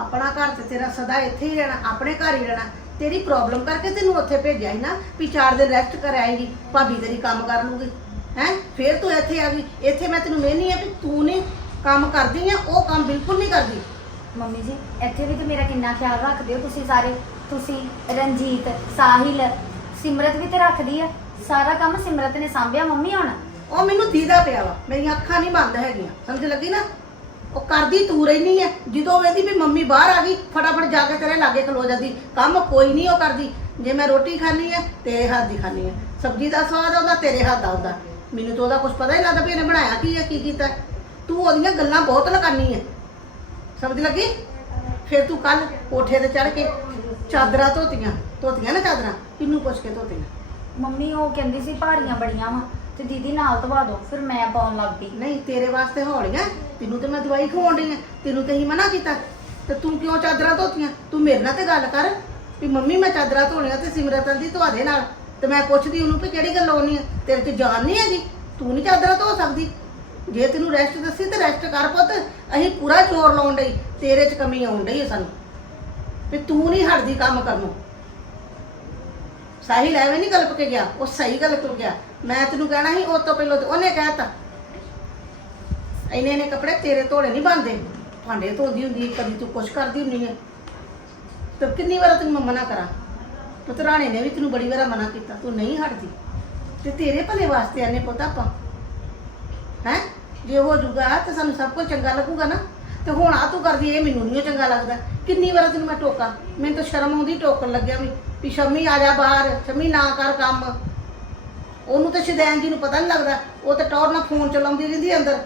ਆਪਣਾ ਘਰ ਤੇ ਤੇਰਾ ਸਦਾ ਇੱਥੇ ਹੀ ਰਹਿਣਾ ਆਪਣੇ ਘਰ ਹੀ ਰਹਿਣਾ। ਤੇਰੀ ਪ੍ਰੋਬਲਮ ਕਰਕੇ ਤੈਨੂੰ ਉੱਥੇ ਭੇਜਿਆ ਸੀ ਨਾ ਵੀ ਚਾਰ ਦਿਨ ਰੈਸਟ ਕਰ ਆਏਗੀ ਭਾਬੀ ਤੇਰੀ ਕੰਮ ਕਰ ਲੂਗੀ ਹੈ? ਫੇਰ ਤੂੰ ਇੱਥੇ ਆ ਗਈ। ਇੱਥੇ ਮੈਂ ਤੈਨੂੰ ਮਿਹਨੀ ਆ ਵੀ ਤੂੰ ਨਹੀਂ ਕੰਮ ਕਰਦੀ ਆ ਉਹ ਕੰਮ ਬਿਲਕੁਲ ਨਹੀਂ ਕਰਦੀ। ਮੰਮੀ ਜੀ ਇੱਥੇ ਵੀ ਤੇ ਮੇਰਾ ਕਿੰਨਾ ਖਿਆਲ ਰੱਖਦੇ ਹੋ ਤੁਸੀਂ ਸਾਰੇ। ਤੁਸੀਂ ਰਣਜੀਤ ਸਾਹਿਲ ਸਿਮਰਤ ਵੀ ਤੇ ਰੱਖਦੀ ਆ। ਸਾਰਾ ਕੰਮ ਸਿਮਰਤ ਨੇ ਸਾਂਭਿਆ ਮੰਮੀ ਹੁਣ। ਉਹ ਮੈਨੂੰ ਦੀਦਾ ਪਿਆ ਵਾ ਮੇਰੀਆਂ ਅੱਖਾਂ ਨਹੀਂ ਬੰਦ ਹੈਗੀਆਂ ਸਮਝ ਲੱਗੀ ਨਾ? ਉਹ ਕਰਦੀ ਤੂੰ ਰਹਿਨੀ ਐ ਜਦੋਂ ਵੇਂਦੀ ਵੀ ਮੰਮੀ ਬਾਹਰ ਆ ਗਈ ਫਟਾਫਟ ਜਾ ਕੇ ਤੇਰੇ ਲਾਗੇ ਖਲੋ ਜਾਂਦੀ। ਕੰਮ ਕੋਈ ਨਹੀਂ ਉਹ ਕਰਦੀ ਜੇ ਮੈਂ ਰੋਟੀ ਖਾਣੀ ਐ ਤੇਰੇ ਹੱਥ ਦੀ ਖਾਣੀ ਐ ਸਬਜ਼ੀ ਦਾ ਸਵਾਦ ਆਉਂਦਾ ਤੇਰੇ ਹੱਥ ਦਾ ਆਉਂਦਾ। ਮੈਨੂੰ ਤਾਂ ਉਹਦਾ ਕੁਝ ਪਤਾ ਹੀ ਲੱਗਦਾ ਵੀ ਇਹਨੇ ਬਣਾਇਆ ਕੀ ਐ ਕੀ ਕੀਤਾ। ਤੂੰ ਉਹਦੀਆਂ ਗੱਲਾਂ ਬਹੁਤ ਲਗਾਨੀ ਐ ਸਮਝ ਲੱਗੀ? ਫਿਰ ਤੂੰ ਕੱਲ ਕੋਠੇ ਤੇ ਚੜ ਕੇ ਚਾਦਰਾਂ ਧੋਤੀਆਂ। ਧੋਤੀਆਂ ਨਾ ਚਾਦਰਾਂ? ਕਿੰਨੂੰ ਪੁੱਛ ਕੇ ਧੋਤੀਆਂ? ਮੰਮੀ ਉਹ ਕਹਿੰਦੀ ਸੀ ਭਾਰੀਆਂ ਬੜੀਆਂ ਵਾ ਤੇ ਦੀਦੀ ਨਾਲ ਧਵਾ ਦਿਓ ਫਿਰ ਮੈਂ ਪਾਉਣ ਲੱਗ ਪਈ। ਨਹੀਂ ਤੇਰੇ ਵਾਸਤੇ ਹੌਲੀਆਂ। ਤੈਨੂੰ ਤੇ ਮੈਂ ਦਵਾਈ ਖਵਾਉਣ ਡਈ ਆ। ਤੈਨੂੰ ਤੇ ਹੀ ਮਨਾ ਕੀਤਾ। ਤੇ ਤੂੰ ਕਿਉਂ ਚਾਦਰਾਂ ਧੋਤੀਆਂ? ਤੂੰ ਮੇਰੇ ਨਾਲ ਤੇ ਗੱਲ ਕਰ ਵੀ ਮੰਮੀ ਮੈਂ ਚਾਦਰਾਂ ਧੋਣੀਆਂ ਤੇ ਸਿਮਰਤ ਦੀ ਧਵਾ ਦੇ ਨਾਲ। ਤੇ ਮੈਂ ਪੁੱਛਦੀ ਉਹਨੂੰ ਵੀ ਕਿਹੜੀ ਗੱਲ ਹੋਣੀ ਹੈ ਤੇਰੇ ਤੇ ਜਾਨ ਨਹੀਂ ਹੈਗੀ। ਤੂੰ ਨਹੀਂ ਚਾਦਰਾਂ ਧੋ ਸਕਦੀ। ਜੇ ਤੈਨੂੰ ਰੈਸਟ ਦੱਸੀ ਤੇ ਰੈਸਟ ਕਰ ਪੁੱਤ। ਅਸੀਂ ਪੂਰਾ ਜ਼ੋਰ ਲਾਉਣ ਡਈ। ਤੇਰੇ 'ਚ ਕਮੀ ਆਉਣ ਡਈ ਹੈ ਸਾਨੂੰ। ਵੀ ਤੂੰ ਨਹੀਂ ਹਟਦੀ ਕੰਮ ਕਰਨੋਂ ਸਾਹਿਲ ਐਵੇਂ ਨਹੀਂ ਗਲਪ ਕੇ ਗਿਆ। ਉਹ ਸਹੀ ਗੱਲ ਤੁਰ ਗਿਆ। ਮੈਂ ਤੈਨੂੰ ਕਹਿਣਾ ਸੀ, ਉਹ ਤੋਂ ਪਹਿਲਾਂ ਤੇ ਉਹਨੇ ਕਹਿਤਾ। ਇੰਨੇ ਨੇ ਕੱਪੜੇ ਤੇਰੇ ਧੋਣੇ ਨਹੀਂ ਬੰਦੇ ਭਾਂਡੇ ਧੋਂਦੀ ਹੁੰਦੀ, ਕਦੀ ਤੂੰ ਕੁਛ ਕਰਦੀ ਹੁੰਨੀ ਹੈ ਤੇ ਕਿੰਨੀ ਵਾਰ ਤੈਨੂੰ ਮੈਂ ਮਨਾ ਕਰਾਂ? ਪੁੱਤ ਪੁੱਤਰਾਣੇ ਨੇ ਵੀ ਤੈਨੂੰ ਬੜੀ ਵਾਰ ਮਨਾ ਕੀਤਾ। ਤੂੰ ਨਹੀਂ ਹਟਦੀ। ਤੇ ਤੇਰੇ ਭਲੇ ਵਾਸਤੇ ਆਨੇ ਪੁੱਤ ਆਪਾਂ। ਹੈ? ਜੇ ਹੋ ਜੂਗਾ ਤੇ ਸਾਨੂੰ ਸਭ ਕੁਝ ਚੰਗਾ ਲੱਗੂਗਾ ਨਾ। ਤੇ ਹੁਣ ਆ ਤੂੰ ਕਰਦੀ, ਇਹ ਮੈਨੂੰ ਨਹੀਂ ਚੰਗਾ ਲੱਗਦਾ। ਕਿੰਨੀ ਵਾਰ ਤੈਨੂੰ ਮੈਂ ਟੋਕਾਂ? ਮੈਨੂੰ ਤਾਂ ਸ਼ਰਮ ਆਉਂਦੀ, ਟੋਕਣ ਲੱਗਿਆ ਵੀ ਵੀ ਸ਼ਮੀ ਆ ਜਾ ਬਾਹਰ, ਸ਼ਮੀ ਨਾ ਕਰ ਕੰਮ। ਉਹਨੂੰ ਤਾਂ ਸ਼ਦੈਨ ਜੀ ਨੂੰ ਪਤਾ ਨਹੀਂ ਲੱਗਦਾ। ਉਹ ਤਾਂ ਟੌਰ ਨਾਲ ਫੋਨ ਚਲਾਉਂਦੀ ਰਹਿੰਦੀ ਅੰਦਰ।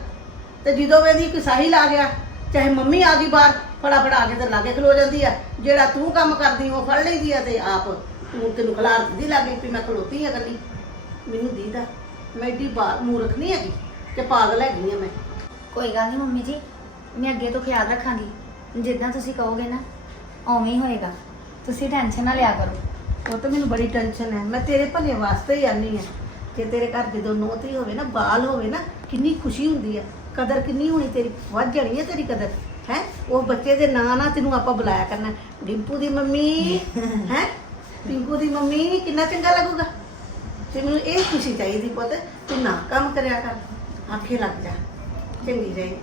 ਤੇ ਜਦੋਂ ਵੇਦੀ ਕੋਈ ਸਾਹਿਲ ਆ ਗਿਆ, ਚਾਹੇ ਮੰਮੀ ਆ ਗਈ ਬਾਹਰ ਫੜਾਫੜ ਆ ਕੇ ਤੇ ਲਾਗੇ ਖਲੋ ਜਾਂਦੀ ਆ। ਜਿਹੜਾ ਤੂੰ ਕੰਮ ਕਰਦੀ, ਉਹ ਫੜ ਲਈਦੀ ਆ ਤੇ ਆਪ ਤੂੰ ਤੈਨੂੰ ਖਲਾਰ ਦੀ ਲੱਗੇ ਵੀ ਮੈਂ ਖਲੋਤੀ ਆ ਗੱਲੀ ਮੈਨੂੰ ਦੀਦਾ। ਮੈਂ ਏਡੀ ਬਾਤ ਮੂਰਖ ਨਹੀਂ ਹੈਗੀ। ਤੇ ਪਾਗਲ ਹੈਗੀ ਆ ਮੈਂ। ਕੋਈ ਗੱਲ ਨਹੀਂ ਮੰਮੀ ਜੀ ਮੈਂ ਅੱਗੇ ਤੋਂ ਖਿਆਲ ਰੱਖਾਂਗੀ। ਜਿੱਦਾਂ ਤੁਸੀਂ ਕਹੋਗੇ ਨਾ ਉਵੇਂ ਹੀ ਹੋਏਗਾ। ਤੁਸੀਂ ਟੈਨਸ਼ਨ ਨਾ ਲਿਆ ਕਰੋ। ਉਹ ਤਾਂ ਮੈਨੂੰ ਬੜੀ ਟੈਨਸ਼ਨ ਹੈ। ਮੈਂ ਤੇਰੇ ਭਲੇ ਵਾਸਤੇ ਹੀ ਆਨੀ ਆ ਜੇ ਤੇਰੇ ਘਰ ਦੇ ਦੋ ਨੋਤੀ ਹੋਵੇ ਨਾ ਬਾਲ ਹੋਵੇ ਨਾ ਕਿੰਨੀ ਖੁਸ਼ੀ ਹੁੰਦੀ ਹੈ। ਕਦਰ ਕਿੰਨੀ ਹੋਣੀ ਤੇਰੀ ਵੱਧ ਜਾਣੀ ਹੈ ਤੇਰੀ ਕਦਰ। ਹੈ? ਉਹ ਬੱਚੇ ਦੇ ਨਾਂ ਨਾਲ ਤੈਨੂੰ ਆਪਾਂ ਬੁਲਾਇਆ ਕਰਨਾ। ਡਿੰਪੂ ਦੀ ਮੰਮੀ ਹੈ? ਪਿੰਕੂ ਦੀ ਮੰਮੀ ਕਿੰਨਾ ਚੰਗਾ ਲੱਗੂਗਾ। ਤੇ ਮੈਨੂੰ ਇਹ ਖੁਸ਼ੀ ਚਾਹੀਦੀ ਪੁੱਤ। ਤੂੰ ਨਾ ਕੰਮ ਕਰਿਆ ਕਰ। ਆਖੇ ਲੱਗ ਜਾ। ਚੰਗੀ ਰਹੀ।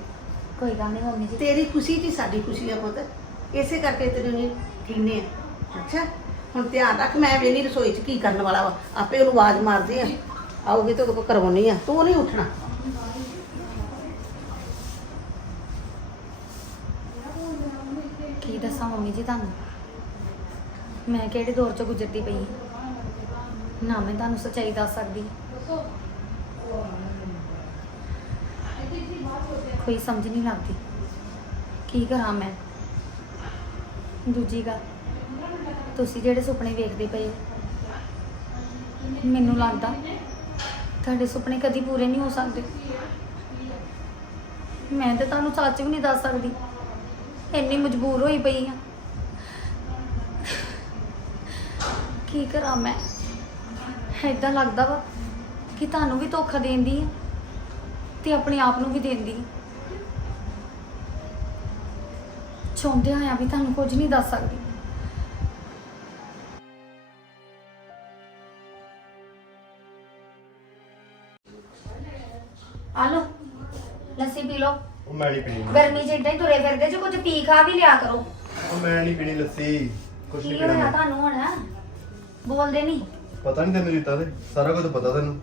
ਕੋਈ ਗੱਲ ਨਹੀਂ ਮੰਮੀ ਜੀ। ਤੇਰੀ ਖੁਸ਼ੀ ਦੀ ਸਾਡੀ ਖੁਸ਼ੀ ਆ ਪੁੱਤ। ਇਸੇ ਕਰਕੇ ਤੈਨੂੰ ਨਹੀਂ ਕਹਿੰਦੇ ਆ। ਅੱਛਾ ਹੁਣ ਧਿਆਨ ਰੱਖ ਮੈਂ ਵੇਲੀ ਰਸੋਈ 'ਚ ਕੀ ਕਰਨ ਵਾਲਾ ਵਾ। ਆਪੇ ਉਹਨੂੰ ਆਵਾਜ਼ ਮਾਰਦੀ ਆ। ਆਉਗੀ ਤੇ ਉਹਦੇ ਕਰਵਾਉਣੀ ਆ। ਤੂੰ ਨਹੀਂ ਉੱਠਣਾ। ਕੀ ਦੱਸਾਂ ਮੰਮੀ ਜੀ ਤੁਹਾਨੂੰ? ਮੈਂ ਕਿਹੜੇ ਦੌਰ ਚੋਂ ਗੁਜ਼ਰਦੀ ਪਈ। ਨਾ ਮੈਂ ਤੁਹਾਨੂੰ ਸੱਚਾਈ ਦੱਸ ਸਕਦੀ। ਕੋਈ ਸਮਝ ਨਹੀਂ ਲੱਗਦੀ। ਕੀ ਕਰਾਂ ਮੈਂ? ਦੂਜੀ ਗੱਲ ਤੁਸੀਂ ਜਿਹੜੇ ਸੁਪਨੇ ਵੇਖਦੇ ਪਏ ਹੋ, ਮੈਨੂੰ ਲੱਗਦਾ ਤੁਹਾਡੇ ਸੁਪਨੇ ਕਦੀ ਪੂਰੇ ਨਹੀਂ ਹੋ ਸਕਦੇ। ਮੈਂ ਤਾਂ ਤੁਹਾਨੂੰ ਸੱਚ ਵੀ ਨਹੀਂ ਦੱਸ ਸਕਦੀ। ਇੰਨੀ ਮਜਬੂਰ ਹੋਈ ਪਈ ਆ ਕੀ ਕਰਾਂ ਮੈਂ? ਏਦਾਂ ਲੱਗਦਾ ਵਾ ਕਿ ਤੁਹਾਨੂੰ ਵੀ ਧੋਖਾ ਦੇਂਦੀ ਆ ਤੇ ਆਪਣੇ ਆਪ ਨੂੰ ਵੀ ਦੇਂਦੀ ਆ। ਚਾਹੁੰਦੇ ਆ ਵੀ ਤੁਹਾਨੂੰ ਕੁਝ ਨਹੀਂ ਦੱਸ ਸਕਦੀ। ਆਲੋ ਲੱਸੀ ਪੀ ਲਓ। ਉਹ ਮੈਂ ਨਹੀਂ ਪੀਣੀ। ਗਰਮੀ 'ਚ ਇਦਾਂ ਹੀ ਤੁਰੇ ਫਿਰਦੇ ਜੇ ਕੁਝ ਪੀ ਖਾ ਵੀ ਲਿਆ ਕਰੋ। ਉਹ ਮੈਂ ਨਹੀਂ ਪੀਣੀ ਲੱਸੀ ਕੁਛ ਕੀ ਨਹੀਂ ਹੋਇਆ ਪੀਣਾ ਮੈਂ। ਤੁਹਾਨੂੰ ਹੁਣ ਬੋਲਦੇ ਨਹੀਂ। ਪਤਾ ਨਹੀਂ ਤੈਨੂੰ ਦਿੱਤਾ ਤੇ ਸਾਰਾ ਕੁਝ ਪਤਾ ਤੈਨੂੰ।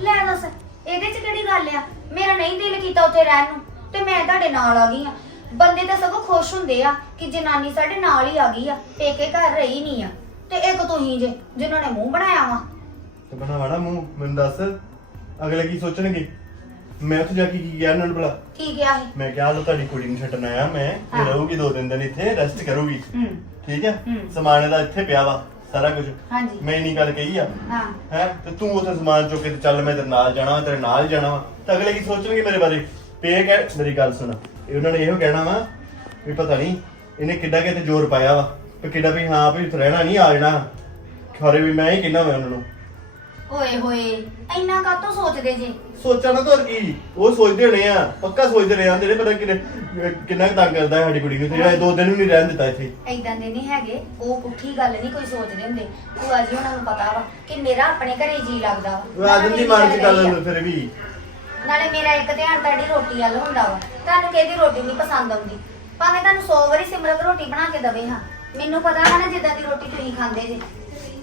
ਲੈ ਦੱਸ ਇਹਦੇ 'ਚ ਕਿਹੜੀ ਗੱਲ ਆ? ਮੇਰਾ ਨਹੀਂ ਦਿਲ ਕੀਤਾ ਉੱਥੇ ਰਹਿਣ ਨੂੰ ਤੇ ਮੈਂ ਤੁਹਾਡੇ ਨਾਲ ਆ ਗਈ ਆ। ਬੰਦੇ ਤਾਂ ਸਗੋਂ ਖੁਸ਼ ਹੁੰਦੇ ਆ ਕਿ ਜਨਾਨੀ ਸਾਡੇ ਨਾਲ ਹੀ ਆ ਗਈ ਆ ਪੇਕੇ ਘਰ ਰਹੀ ਨਹੀਂ ਆ। ਤੇ ਇੱਕ ਤੁਸੀਂ ਜੇ ਜਿਨ੍ਹਾਂ ਨੇ ਮੂੰਹ ਬਣਾਇਆ ਵਾ। ਤੇ ਬਣਾਵਾ ਨਾ ਮੂੰਹ ਮੈਨੂੰ ਦੱਸ ਅਗਲੇ ਕੀ ਸੋਚਣਗੇ? ਮੈਂ ਉੱਥੇ ਜਾ ਕੇ ਕੀ ਕਿਹਾ ਉਹਨਾਂ ਨੂੰ ਭਲਾ? ਕੀ ਕਿਹਾ ਸੀ? ਮੈਂ ਕਿਹਾ ਲੋ ਤੁਹਾਡੀ ਕੁੜੀ ਨੂੰ ਛੱਡਣ ਆਇਆ ਮੈਂ ਇਹ ਹਾਂ। ਰਹੂਗੀ ਦੋ ਤਿੰਨ ਦਿਨ ਇੱਥੇ ਰੈਸਟ ਕਰੂਗੀ। ਹੂੰ ਠੀਕ ਹੈ ਹੂੰ। ਸਮਾਨ ਇਹਦਾ ਇੱਥੇ ਪਿਆ ਵਾ ਸਾਰਾ ਕੁਝ। ਹਾਂਜੀ। ਮੈਂ ਇੰਨੀ ਗੱਲ ਕਹੀ ਆ। ਹਾਂ। ਹੈ? ਤੇ ਤੂੰ ਉੱਥੇ ਸਮਾਨ ਚੁੱਕ ਕੇ ਤੇ ਚੱਲ ਮੈਂ ਤੇਰੇ ਨਾਲ ਜਾਣਾ ਵਾ, ਤੇਰੇ ਨਾਲ ਜਾਣਾ ਵਾ। ਤਾਂ ਅਗਲੇ ਕੀ ਸੋਚਣਗੇ ਮੇਰੇ ਬਾਰੇ? ਇਹ ਕਹਿ ਮੇਰੀ ਗੱਲ ਸੁਣ। ਇਹ ਉਹਨਾਂ ਨੇ ਇਹੋ ਕਹਿਣਾ ਵਾ ਵੀ ਪਤਾ ਨਹੀਂ ਇਹਨੇ ਕਿੱਡਾ ਕਿਤੇ ਜ਼ੋਰ ਪਾਇਆ ਵਾ ਵੀ ਕਿੱਡਾ ਵੀ ਹਾਂ ਵੀ ਰਹਿਣਾ ਨਹੀਂ ਆ ਜਾਣਾ। ਖਰੇ ਵੀ ਮੈਂ ਹੀ ਕਿੰਨਾ ਮੈਂ ਉਹਨਾਂ ਨੂੰ। ਓਏ ਹੋਏ ਇੰਨਾ ਕਾਤੋਂ ਸੋਚਦੇ ਜੇ? ਸੋਚਾਂ ਨਾ ਤੋਰ ਕੀ? ਉਹ ਸੋਚਦੇ ਹੋਣੇ ਆ ਪੱਕਾ ਸੋਚਦੇ ਰਹੇ ਆ ਜਿਹੜੇ ਪਤਾ ਕਿੰਨੇ ਕਿੰਨਾ ਕੁ ਤੰਗ ਕਰਦਾ ਹੈ ਸਾਡੀ ਕੁੜੀ ਨੂੰ ਤੇ ਜਿਹੜਾ ਇਹ ਦੋ ਦਿਨ ਵੀ ਨਹੀਂ ਰਹਿਣ ਦਿੱਤਾ ਇੱਥੇ। ਐਦਾਂ ਦੇ ਨਹੀਂ ਹੈਗੇ ਉਹ ਪੁੱਠੀ ਗੱਲ ਨਹੀਂ ਕੋਈ ਸੋਚਦੇ ਹੁੰਦੇ। ਭੂਆ ਜੀ ਉਹਨਾਂ ਨੂੰ ਪਤਾ ਵਾ ਕਿ ਮੇਰਾ ਆਪਣੇ ਘਰੇ ਜੀ ਲੱਗਦਾ ਵਾ। ਜਾਂਦੀ ਮਨ ਚ ਗੱਲ ਫਿਰ ਵੀ। ਨਾਲੇ ਮੇਰਾ ਇੱਕ ਧਿਆਨ ਤੁਹਾਡੀ ਰੋਟੀ ਵੱਲ ਹੁੰਦਾ ਵਾ ਤੁਹਾਨੂੰ ਕਿਹਦੀ ਰੋਟੀ ਨਹੀਂ ਪਸੰਦ ਆਉਂਦੀ? ਭਾਵੇਂ ਤੁਹਾਨੂੰ 100 ਵਾਰੀ ਸਿਮਰਤ ਰੋਟੀ ਬਣਾ ਕੇ ਦਵੇ ਹਾਂ ਮੈਨੂੰ ਪਤਾ ਵਾ ਨਾ ਜਿੱਦਾਂ ਦੀ ਰੋਟੀ ਤੁਸੀਂ ਖਾਂਦੇ ਜੇ।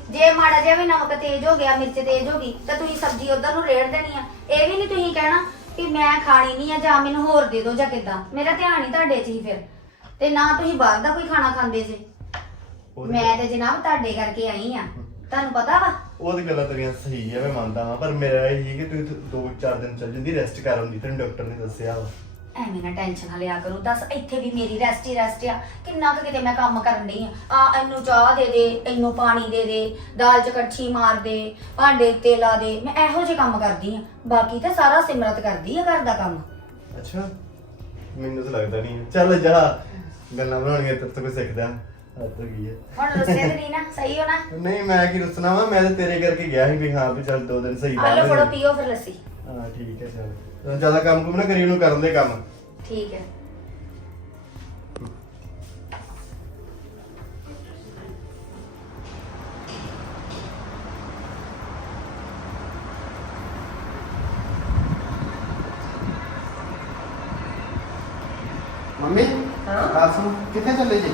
ਜੇ ਮਾੜਾ ਜਿਹਾ ਵੀ ਨਮਕ ਤੇਜ਼ ਹੋ ਗਿਆ ਮਿਰਚ ਤੇਜ਼ ਹੋ ਗਈ ਤਾਂ ਤੁਸੀਂ ਸਬਜ਼ੀ ਉਧਰ ਨੂੰ ਰੇੜ ਦੇਣੀ ਆ। ਇਹ ਵੀ ਨਹੀਂ ਤੁਸੀਂ ਕਹਿਣਾ ਕਿ ਮੈਂ ਖਾਣੀ ਨਹੀਂ ਆ ਜਾਂ ਮੈਨੂੰ ਹੋਰ ਦੇ ਦਿਓ ਜਾਂ ਕਿੱਦਾਂ। ਮੇਰਾ ਧਿਆਨ ਹੀ ਤੁਹਾਡੇ 'ਚ ਹੀ ਫਿਰ। ਤੇ ਨਾ ਤੁਸੀਂ ਬਾਹਰ ਦਾ ਕੋਈ ਖਾਣਾ ਖਾਂਦੇ ਜੇ। ਮੈਂ ਤੇ ਜਨਾਬ ਤੁਹਾਡੇ ਕਰਕੇ ਆਈ ਆ। ਤੁਹਾਨੂੰ ਪਤਾ ਵਾ? ਉਹ ਤੇ ਗੱਲਾਂ ਤੇਰੀਆਂ ਸਹੀ ਆ ਮੈਂ ਮੰਨਦਾ ਹਾਂ ਪਰ ਮੇਰਾ ਇਹ ਹੀ ਕਿ ਤੂੰ ਇੱਥੇ ਦੋ ਚਾਰ ਦਿਨ ਚੱਲ ਜਾਂਦੀ ਰੈਸਟ ਕਰ ਹੁੰਦੀ ਤੈਨੂੰ ਡਾਕਟਰ ਨੇ ਦੱਸਿਆ ਵਾ। ਐਵੇਂ ਨਾ ਟੈਨਸ਼ਨ ਨਾ ਲਿਆ ਕਰੋ ਦੱਸ ਇੱਥੇ ਵੀ ਮੇਰੀ ਰੈਸਟ ਹੀ ਰੈਸਟ ਆ ਕਿੰਨਾ ਕੁ ਕਿਤੇ ਮੈਂ ਕੰਮ ਕਰਨ ਡਈ ਆ? ਆ ਇਹਨੂੰ ਚਾਹ ਦੇ ਦੇ ਇਹਨੂੰ ਪਾਣੀ ਦੇ ਦੇ ਦਾਲ ਚ ਕੜਛੀ ਮਾਰ ਦੇ ਭਾਂਡੇ ਉੱਤੇ ਲਾ ਦੇ ਮੈਂ ਇਹੋ ਜਿਹੇ ਕੰਮ ਕਰਦੀ ਆ। ਬਾਕੀ ਤਾਂ ਸਾਰਾ ਸਿਮਰਤ ਕਰਦੀ ਆ ਘਰ ਦਾ ਕੰਮ। ਅੱਛਾ ਮੈਨੂੰ ਤਾਂ ਲੱਗਦਾ ਨਹੀਂ ਚੱਲ ਜਾ ਗੱਲਾਂ ਬਣਾਉਣੀਆਂ ਤੇਰੇ ਤੋਂ ਕੋਈ ਸਿੱਖਦਾ। ਹੱਦ ਹੋ ਗਈ ਹੈ। ਹੁਣ ਰੁੱਸੇ ਤੇ ਨਹੀਂ ਨਾ ਸਹੀ ਹੋ ਨਾ? ਨਹੀਂ ਮੈਂ ਕੀ ਰੁੱਸਣਾ ਵਾ? ਮੈਂ ਤਾਂ ਤੇਰੇ ਕਰਕੇ ਗਿਆ ਸੀ ਵੀ ਹਾਂ ਵੀ ਚੱਲ ਦੋ ਦਿਨ ਸਹੀ ਆ ਬਾਹਰ ਲਓ ਹੋ ਫੜੋ ਜਾਏ। ਪੀਓ ਫਿਰ ਲੱਸੀ। ਹਾਂ ਠੀਕ ਹੈ ਚੱਲ। ਤੂੰ ਜ਼ਿਆਦਾ ਕੰਮ ਕੁਮ ਨਾ ਕਰੀ ਉਹਨੂੰ ਕਰਨ ਦੇ ਕੰਮ। ਠੀਕ ਹੈ। ਮੰਮੀ ਹਾਂ? ਸੁਣ ਕਿੱਥੇ ਚੱਲੇ ਜੀ?